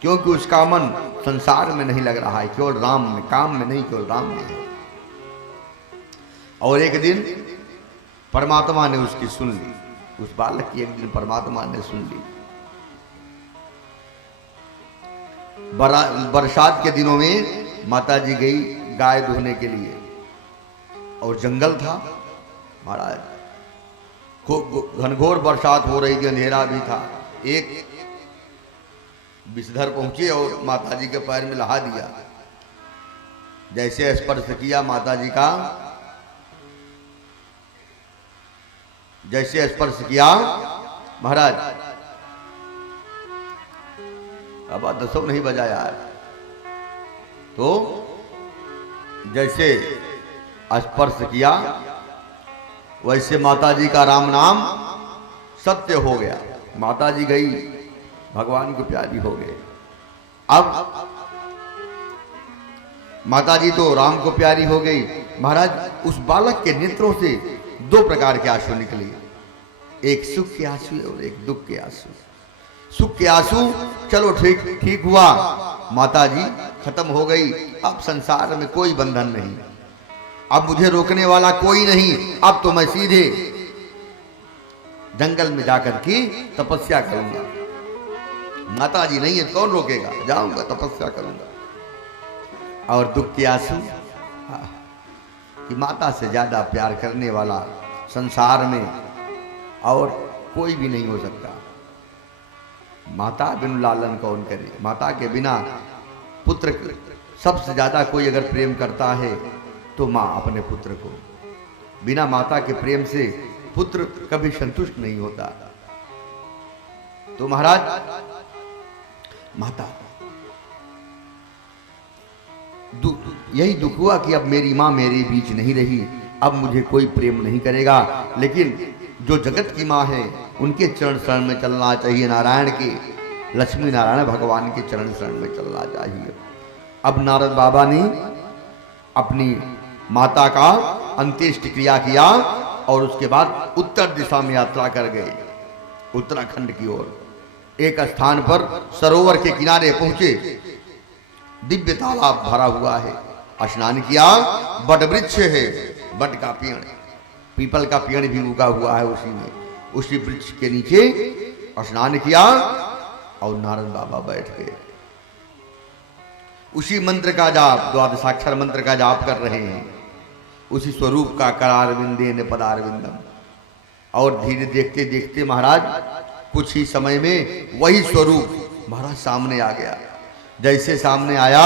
क्योंकि उसका मन संसार में नहीं लग रहा है, केवल राम में, काम में नहीं, केवल राम में है। और एक दिन परमात्मा ने उसकी सुन ली, उस बालक की एक दिन परमात्मा ने सुन ली। बरसात के दिनों में माता जी गई गाय धोने के लिए और जंगल था महाराज, खूब घनघोर बरसात हो रही थी, अंधेरा भी था। एक विषधर पहुंचे और माता जी के पैर में लहा दिया। जैसे स्पर्श किया माता जी का, जैसे स्पर्श किया महाराज, अब 10 नहीं बजा यार, तो जैसे स्पर्श किया वैसे माता जी का राम नाम सत्य हो गया। माता जी गई भगवान को प्यारी हो गए। अब माता जी तो राम को प्यारी हो गई महाराज। उस बालक के नेत्रों से 2 प्रकार के आंसू निकले, एक सुख के आंसू और एक दुख के आंसू। सुख के आंसू चलो ठीक हुआ, माता जी खत्म हो गई, अब संसार में कोई बंधन नहीं, अब मुझे रोकने वाला कोई नहीं, अब तो मैं सीधे जंगल में जाकर के तपस्या करूंगा। माता जी नहीं है तो कौन रोकेगा, जाऊंगा तपस्या करूंगा। और दुख के आंसू कि माता से ज्यादा प्यार करने वाला संसार में और कोई भी नहीं हो सकता। माता बिन लालन कौन करे, माता के बिना पुत्र सबसे ज्यादा कोई अगर प्रेम करता है तो माँ अपने पुत्र को, बिना माता के प्रेम से पुत्र कभी संतुष्ट नहीं होता। तो महाराज माता यही दुख हुआ कि अब मेरी माँ मेरे बीच नहीं रही, अब मुझे कोई प्रेम नहीं करेगा। लेकिन जो जगत की माँ है उनके चरण शरण में चलना चाहिए, नारायण के, लक्ष्मी नारायण भगवान के चरण शरण में चलना चाहिए। अब नारद बाबा ने अपनी माता का अंत्येष्टि क्रिया किया और उसके बाद उत्तर दिशा में यात्रा कर गए, उत्तराखंड की ओर। एक स्थान पर सरोवर के किनारे पहुंचे, दिव्य तालाब भरा हुआ है, स्नान किया। बट वृक्ष है, बट का पेड़, पीपल का पेड़ भी उगा हुआ है उसी में, उसी वृक्ष के नीचे स्नान किया और नारद बाबा बैठ गए। उसी मंत्र का जाप, द्वादशाक्षर मंत्र का जाप कर रहे हैं, उसी स्वरूप का करारविंदेन पदारविंदम। और धीरे देखते देखते महाराज कुछ ही समय में वही स्वरूप महाराज सामने आ गया। जैसे सामने आया,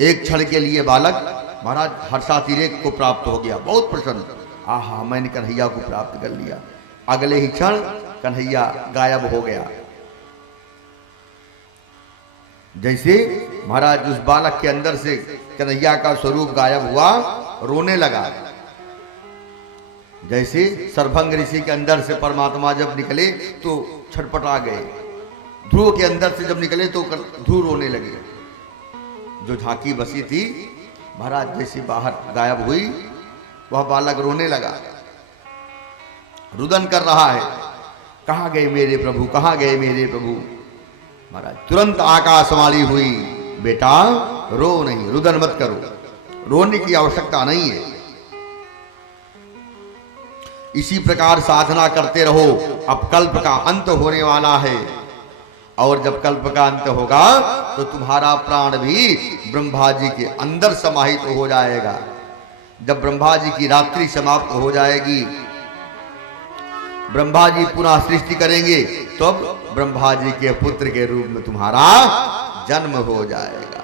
एक क्षण के लिए बालक महाराज हर्षातिरेक को प्राप्त हो गया, बहुत प्रसन्न, आहा मैंने कन्हैया को प्राप्त कर लिया। अगले ही क्षण कन्हैया गायब हो गया। जैसे महाराज उस बालक के अंदर से कन्हैया का स्वरूप गायब हुआ, रोने लगा। जैसे सर्वभंग ऋषि के अंदर से परमात्मा जब निकले तो छटपटा गए, ध्रुव के अंदर से जब निकले तो ध्रुव रोने लगे। जो झांकी बसी थी महाराज जैसे बाहर गायब हुई, वह बालक रोने लगा, रुदन कर रहा है, कहाँ गए मेरे प्रभु, कहाँ गए मेरे प्रभु। महाराज तुरंत आकाशवाणी हुई, बेटा रो नहीं, रुदन मत करो, रोने की आवश्यकता नहीं है। इसी प्रकार साधना करते रहो, अब कल्प का अंत होने वाला है, और जब कल्प का अंत होगा तो तुम्हारा प्राण भी ब्रह्मा जी के अंदर समाहित हो जाएगा। जब ब्रह्मा जी की रात्रि समाप्त हो जाएगी, ब्रह्मा जी पुनः सृष्टि करेंगे, तो अब ब्रह्मा जी के पुत्र के रूप में तुम्हारा जन्म हो जाएगा।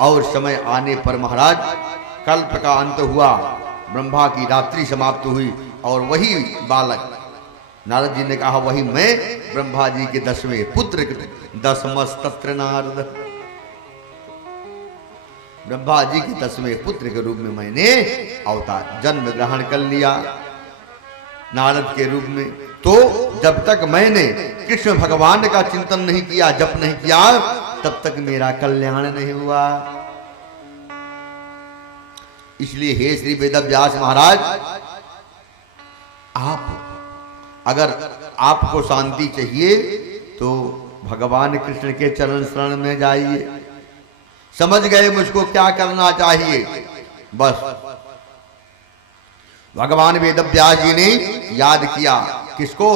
और समय आने पर महाराज कल्प का अंत हुआ, ब्रह्मा की रात्रि समाप्त हुई, और वही बालक नारद जी ने कहा वही मैं ब्रह्मा जी के 10वें पुत्र, 10मस्तत्र नारद, ब्रह्मा जी के 10वें पुत्र के रूप में मैंने अवतार जन्म ग्रहण कर लिया। नारद के रूप में। तो जब तक मैंने कृष्ण भगवान का चिंतन नहीं किया, जप नहीं किया, तब तक मेरा कल्याण नहीं हुआ। इसलिए हे श्री वेदव्यास महाराज, आप अगर आपको शांति चाहिए तो भगवान कृष्ण के चरण शरण में जाइए। समझ गए मुझको क्या करना चाहिए? बस भगवान वेदव्यास जी ने याद किया, किसको?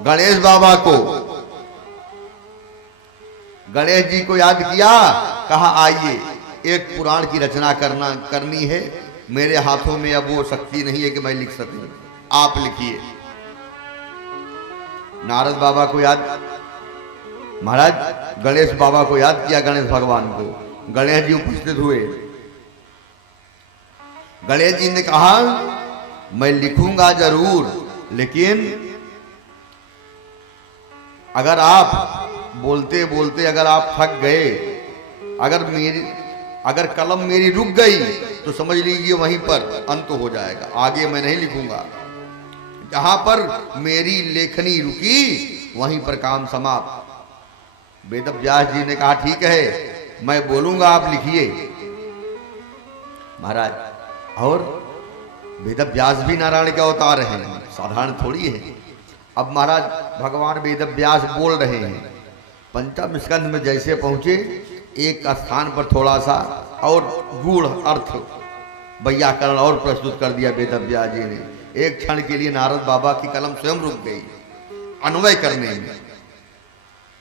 गणेश बाबा को। गणेश जी को याद किया, कहा आइए एक पुराण की रचना करनी है, मेरे हाथों में अब वो शक्ति नहीं है कि मैं लिख सकूं, आप लिखिए। नारद बाबा को याद, महाराज गणेश बाबा को याद किया, गणेश भगवान को। गणेश जी उपस्थित हुए। गणेश जी ने कहा मैं लिखूंगा जरूर, लेकिन अगर आप बोलते बोलते अगर आप थक गए, अगर कलम मेरी रुक गई तो समझ लीजिए वहीं पर अंत हो जाएगा, आगे मैं नहीं लिखूंगा। जहां पर मेरी लेखनी रुकी वहीं पर काम समाप्त। वेदव्यास जी ने कहा ठीक है, मैं बोलूंगा, आप लिखिए। महाराज, और वेदव्यास भी नारायण के अवतार हैं, साधारण थोड़ी है। अब महाराज भगवान वेदव्यास बोल रहे हैं। पंचम स्कंध में जैसे पहुंचे, एक स्थान पर थोड़ा सा और गूढ़ अर्थ व्याकरण और प्रस्तुत कर दिया वेदव्यास जी ने। एक क्षण के लिए नारद बाबा की कलम स्वयं रुक गई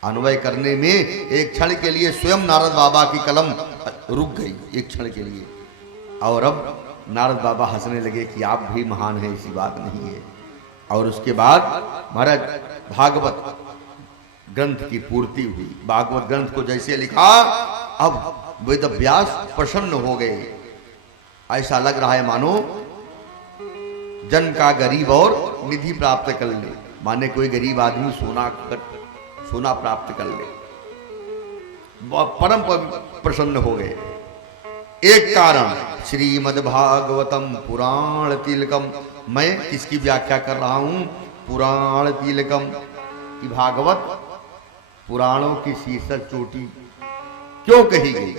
अन्वय करने में एक क्षण के लिए स्वयं नारद बाबा की कलम रुक गई एक क्षण के लिए। और अब नारद बाबा हंसने लगे कि आप भी महान हैं, ऐसी बात नहीं है। और उसके बाद महाराज भागवत ग्रंथ की पूर्ति हुई। भागवत ग्रंथ को जैसे लिखा, अब वेदव्यास प्रसन्न हो गए। ऐसा लग रहा है मानो जन का गरीब और निधि प्राप्त कर ले, माने कोई गरीब आदमी सोना प्राप्त कर ले। परम प्रसन्न हो गए। एक कारण श्रीमद् भागवतम पुराण तिलकम, मैं किसकी व्याख्या कर रहा हूं? पुराण तिलकम की भागवत पुराणों की शीर्षक चोटी क्यों कही गई?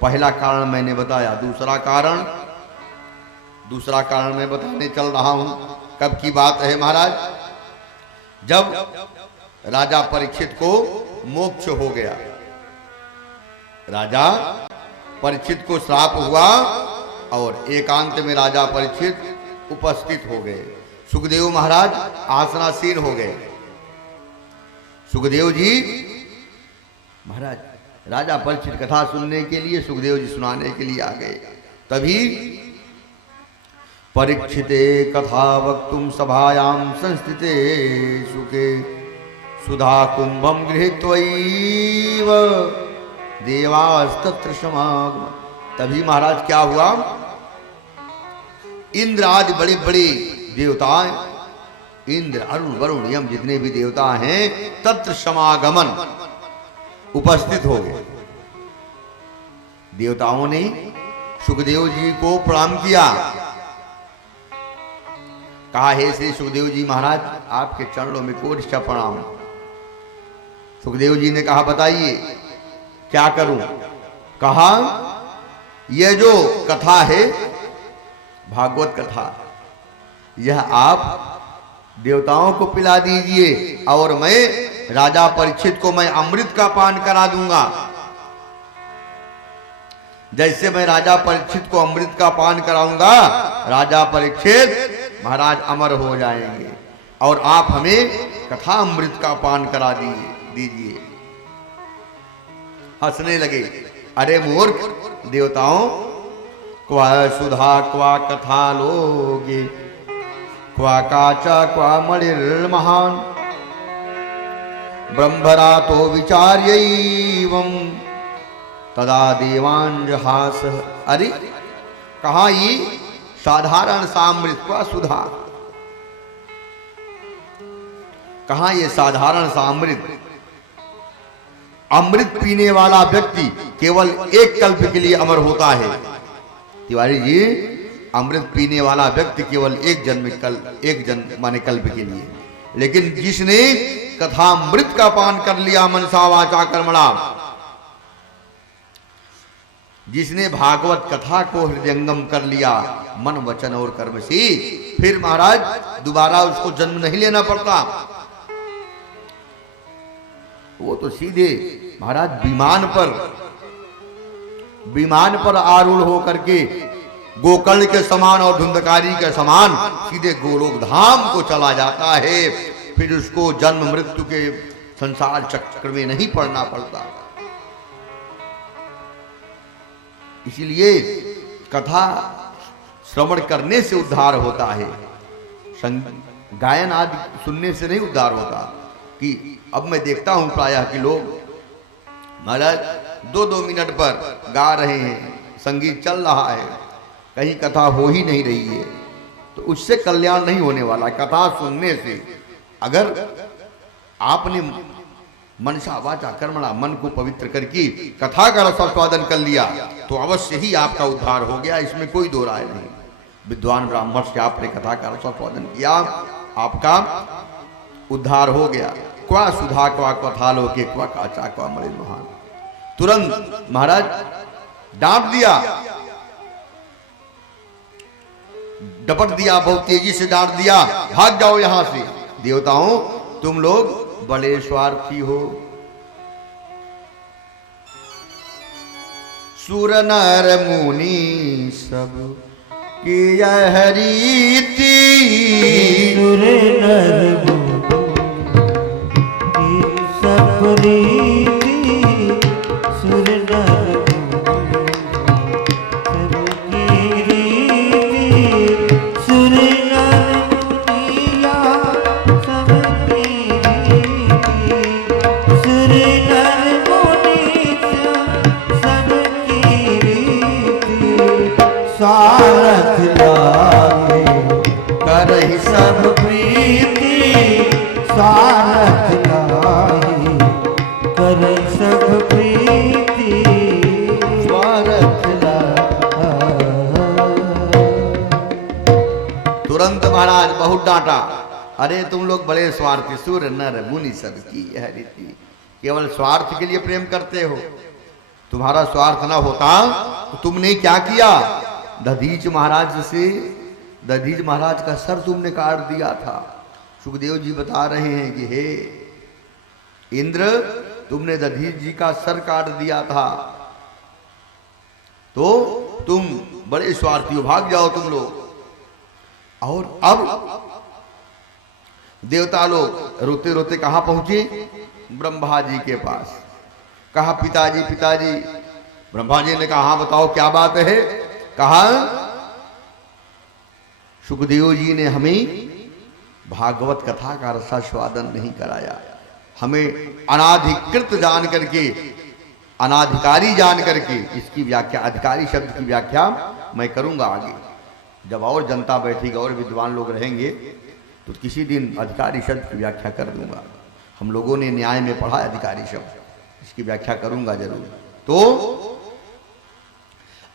पहला कारण मैंने बताया, दूसरा कारण मैं बताने चल रहा हूं। कब की बात है महाराज? जब राजा परीक्षित को मोक्ष हो गया, राजा परीक्षित को श्राप हुआ और एकांत में राजा परीक्षित उपस्थित हो गए। सुखदेव महाराज आसनासीन हो गए। सुखदेव जी महाराज राजा परीक्षित कथा सुनने के लिए, सुखदेव जी सुनाने के लिए आ गए। तभी परीक्षिते कथा वक्तुम सभायाम संस्थिते सुखे सुधा कुंभम गृहीत्वैव देवास्तत्र समागम। तभी महाराज क्या हुआ? इंद्र आदि बड़े बड़े देवताएं, इंद्र अरुण वरुण यम जितने भी देवता हैं, तत्र समागमन उपस्थित हो गए। देवताओं ने सुखदेव जी को प्रणाम किया। कहा हे श्री सुखदेव जी महाराज, आपके चरणों में कोटि प्रणाम। सुखदेव जी ने कहा बताइए क्या करूं? कहा यह जो कथा है भागवत कथा, यह आप देवताओं को पिला दीजिए और मैं राजा परीक्षित को मैं अमृत का पान करा दूंगा। जैसे मैं राजा परीक्षित को अमृत का पान कराऊंगा, राजा परीक्षित महाराज अमर हो जाएंगे और आप हमें कथा अमृत का पान करा दीजिए। हंसने लगे। अरे मूर्ख, देवताओं क्वा सुधा क्वा कथा लोगे, क्वा काचा क्वा मणिर्महान, ब्रह्मरा तो विचार्यैवं तदा देवांजहास। अरे कहा ये साधारण सामृत क्वा सुधा, कहा ये साधारण सामृत। अमृत पीने वाला व्यक्ति केवल एक कल्प के लिए अमर होता है। तिवारी जी, अमृत पीने वाला व्यक्ति केवल एक जन्म माने कल्प के लिए, लेकिन जिसने कथामृत का पान कर लिया मनसा वाचा कर्मणा, जिसने भागवत कथा को हृदयंगम कर लिया मन वचन और कर्म से, फिर महाराज दोबारा उसको जन्म नहीं लेना पड़ता। वो तो सीधे महाराज विमान पर आरूढ़ होकर के गोकर्ण के समान और धुंधकारी के समान सीधे गोलोक धाम को चला जाता है। फिर उसको जन्म मृत्यु के संसार चक्र में नहीं पड़ना पड़ता। इसीलिए कथा श्रवण करने से उद्धार होता है, गायन आदि सुनने से नहीं उद्धार होता। कि अब मैं देखता हूं प्रायः कि लोग महाराज 2-2 मिनट पर गा रहे हैं, संगीत चल रहा है, कहीं कथा हो ही नहीं रही है, तो उससे कल्याण नहीं होने वाला। कथा सुनने से अगर आपने मनसा वाचा कर्मणा मन को पवित्र करके कथा का रसास्वादन कर लिया तो अवश्य ही आपका उद्धार हो गया, इसमें कोई दो राय नहीं। विद्वान ब्राह्मण से आपने कथा का रसास्वादन किया, आपका उद्धार हो गया। क्वा सुधा क्वा कथालो के क्वा काचा क्वा मणि महान। तुरंत महाराज डांट दिया, डपट दिया, बहुत तेजी से डांट दिया, भाग जाओ यहां से। देवताओं तुम लोग बड़े स्वार्थी हो, सुर नर मुनि सब की यह रीति, सुर नर मुनि सब रीति, सुर नर मुनि सब की रीति, सुर नर मुनिया सब की सुर नर मुनि सब की रीति, सारथ लागे करहि सब प्रीति, सारथ लागे करहि सब प्रीति, स्वारथ लागे। तुरंत महाराज बहुत डांटा, अरे तुम लोग बड़े स्वार्थी, सुर नर मुनि सब की यह रीति, केवल स्वार्थ के लिए प्रेम करते हो। तुम्हारा स्वार्थ ना होता तो तुमने क्या किया, दधीच महाराज का सर तुमने काट दिया था। सुखदेव जी बता रहे हैं कि हे इंद्र, तुमने दधीच जी का सर काट दिया था, तो तुम बड़े स्वार्थी हो, भाग जाओ तुम लोग। और अब देवता लोग रोते रोते कहां पहुंचे, ब्रह्मा जी के पास। कहा पिताजी पिताजी। ब्रह्मा जी ने कहा हाँ बताओ क्या बात है। कहा सुखदेव जी ने हमें भागवत कथा का रसास्वादन नहीं कराया, हमें अनाधिकृत जान करके, अनाधिकारी जान करके, इसकी व्याख्या, अधिकारी शब्द की व्याख्या मैं करूंगा आगे, जब और जनता बैठेगी और विद्वान लोग रहेंगे तो किसी दिन अधिकारी शब्द की व्याख्या कर दूंगा। हम लोगों ने न्याय में पढ़ा अधिकारी शब्द, इसकी व्याख्या करूंगा जरूर। तो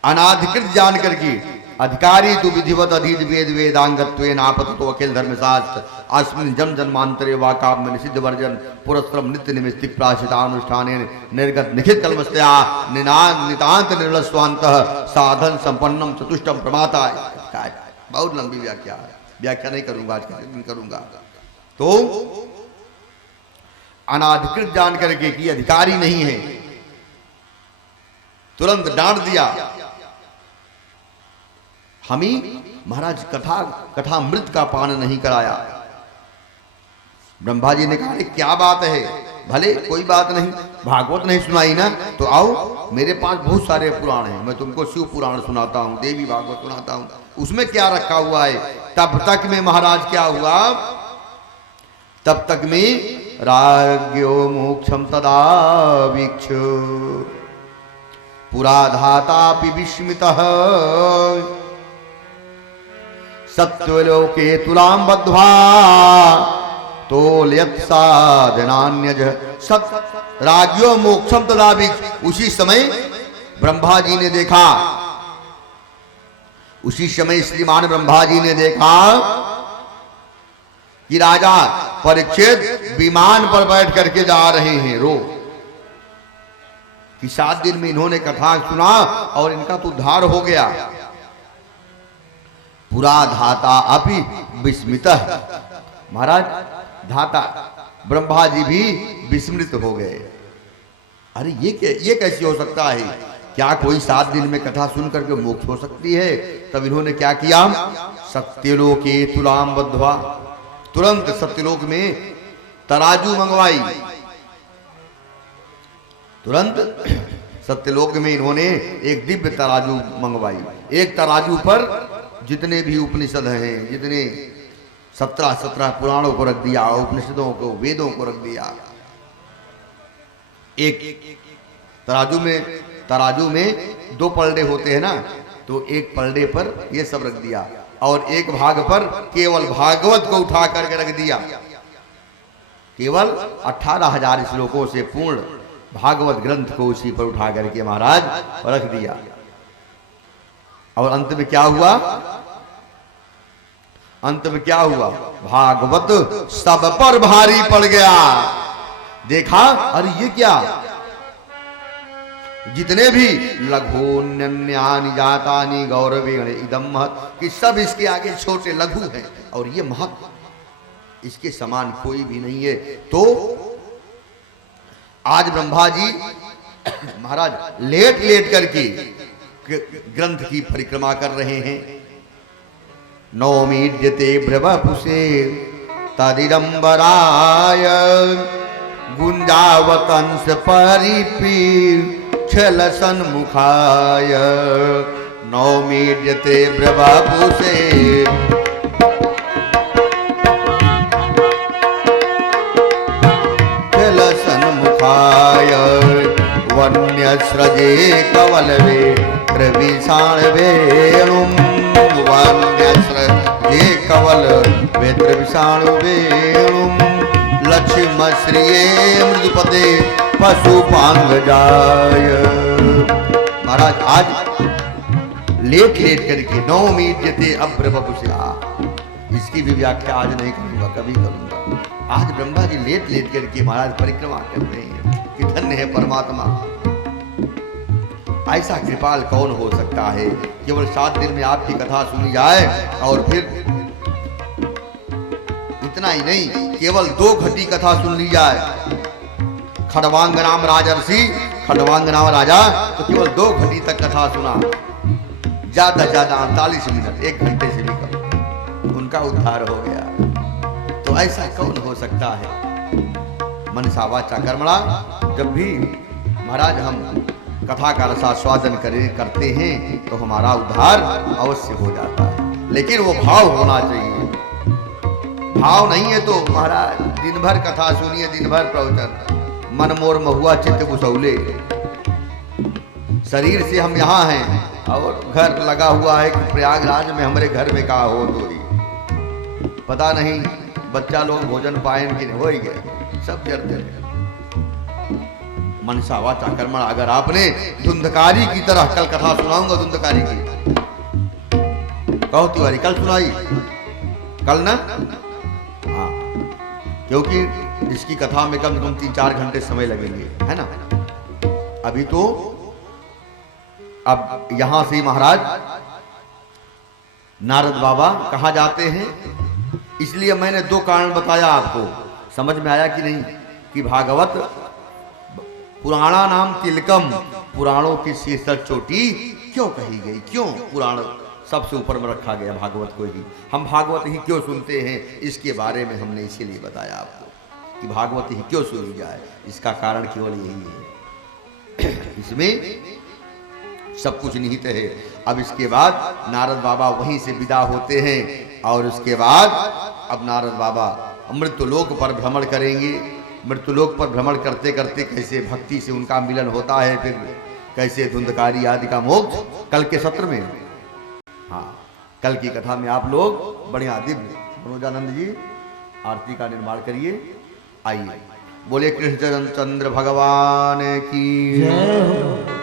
अनाधिकृत जान करके, अधिकारी तु विधिवत अधीत वेद वेदांगत्वे नापत तो अखिल धर्मशास्त्र अस्मिन जन्म जन्मांतरे वा काव्य निषिद्ध वर्जन पुरस्त्रम नित्य निमित्तिक प्राशितानुष्ठाने निर्गत निखित कलमस्तया नितांत निर्लस्वांतः साधन संपन्नम चतुष्टम प्रमाता। बहुत लंबी व्याख्या है, व्याख्या नहीं करूंगा, आज के दिन करूंगा। तो अनाधिकृत जान करके कि अधिकारी नहीं है, तुरंत डांट दिया। हमें महाराज कथा मृत का पान नहीं कराया। ब्रह्मा जी ने कहा क्या बात है, भले कोई बात नहीं, भागवत नहीं सुनाई ना, तो आओ मेरे पास बहुत सारे पुराण हैं, मैं तुमको शिव पुराण सुनाता हूं, देवी भागवत सुनाता हूं, उसमें क्या रखा हुआ है। तब तक में महाराज क्या हुआ, तब तक में राज्ञो मोक्षम तदा वीक्ष पुराधातापि विस्मितः सत्वलोके तुलां बद्ध्वा तोलयत् साधनान्यज सत राज्ञो मोक्षम तदा वीक्ष। उसी समय ब्रह्मा जी ने देखा, उसी समय श्रीमान ब्रह्मा जी ने देखा कि राजा परीक्षित विमान पर बैठ करके जा रहे हैं रो कि 7 दिन में इन्होंने कथा सुना और इनका तो उद्धार हो गया। पुरा धाता अपि विस्मित, महाराज धाता ब्रह्मा जी भी विस्मृत हो गए। अरे ये कैसे हो सकता है? क्या कोई 7 दिन में कथा सुन करके मोक्ष हो सकती है? तब इन्होंने क्या किया, सत्यलोके तुलाम बद्ध्वा, तुरंत सत्यलोक में तराजू मंगवाई। तुरंत सत्यलोक में इन्होंने एक दिव्य तराजू मंगवाई। एक तराजू पर जितने भी उपनिषद हैं, जितने 17 पुराणों को रख दिया, उपनिषदों को, वेदों को रख दिया। एक तराजू में 2 पलड़े होते हैं ना, तो एक पलड़े पर ये सब रख दिया और एक भाग पर केवल भागवत को उठा करके रख दिया। केवल 18,000 श्लोकों से पूर्ण भागवत ग्रंथ को उसी पर उठा करके महाराज रख दिया। और अंत में क्या हुआ? अंत में क्या हुआ? भागवत सब पर भारी पड़ गया। देखा, अरे ये क्या, जितने भी लघुन्यानि जातानि गौरवेण इदम महत्, कि सब इसके आगे छोटे लघु हैं और ये महत्, इसके समान कोई भी नहीं है। तो आज ब्रह्मा जी महाराज लेट लेट करके ग्रंथ की परिक्रमा कर रहे हैं। नौमीड्यते ब्रवपुषे तदिदंबराय गुंजावतंस परिपीर छल सन्मुखाय। नौमीड्यते ब्रवपुषे छल सन्मुखाय वन्यस्रजे कवलवे त्रविषाण वेणुम। वन्यस्रजे कवल वेत्रविषाणु वेणुम। लक्ष्म श्रिये मृदुपदे पशुपांगजाय। महाराज आज लेट लेट करके नौमीड्यते अब्रवपुषा, इसकी भी व्याख्या आज नहीं करूंगा, कभी करूंगा। आज ब्रह्मा जी लेट लेट करके महाराज परिक्रमा कर रहे हैं कि धन्य है परमात्मा। ऐसा कृपाल कौन हो सकता है? केवल 7 दिन में आपकी कथा सुनी जाए और फिर इतना ही नहीं, केवल 2 घटी कथा सुन ली जाए। खड़वांग नाम राजर्षि, खड़वांग नाम राजा, तो केवल 2 घटी तक कथा सुना, ज्यादा ज्यादा 48 मिनट, 1 घंटे से भी कम, उनका उद्धार हो गया। तो ऐसा कौन हो सकता है? मनसा वाचा कर्मणा। जब भी महाराज हम कथा का रसास्वादन करते हैं तो हमारा उद्धार अवश्य हो जाता है, लेकिन वो भाव होना चाहिए। भाव नहीं है तो महाराज दिन भर कथा सुनिए, दिन भर प्रवचन, मन मोर महुआ चित्त गुसौले। शरीर से हम यहाँ हैं और घर लगा हुआ है कि प्रयागराज में हमारे घर में कहा हो तो ही पता नहीं बच्चा लोग भोजन पाएंगे, हो ही गए सब जरते रहे। मनसा वाचा कर्मणा। अगर आपने धुंधकारी की तरह, कल कथा सुनाऊंगा धुंधकारी की, कहो तिवारी कल सुनाई, कल ना, हाँ, क्योंकि इसकी कथा में कम से कम 3-4 घंटे समय लगेंगे, है ना। अभी तो अब यहां से महाराज नारद बाबा कहा जाते हैं, इसलिए मैंने 2 कारण बताया आपको। समझ में आया कि नहीं कि भागवत पुराणा नाम तिलकम, पुराणों की शीर्षक चोटी क्यों कही गई? क्यों पुराण सबसे ऊपर में रखा गया भागवत को ही? हम भागवत ही क्यों सुनते हैं? इसके बारे में हमने इसीलिए बताया आपको कि भागवत ही क्यों सुनी जाए। इसका कारण केवल यही है, इसमें सब कुछ निहित है। अब इसके बाद नारद बाबा वहीं से विदा होते हैं और उसके बाद अब नारद बाबा मृत्युलोक पर भ्रमण करेंगे। मृत्युलोक पर भ्रमण करते करते कैसे भक्ति से उनका मिलन होता है, फिर कैसे धुंधकारी आदि का मोक्ष कल के सत्र में, हाँ कल की कथा में आप लोग बढ़िया दिव्य मनोजानंद जी आरती का निर्माण करिए। आइए बोले कृष्ण चंद्र भगवान की जय हो।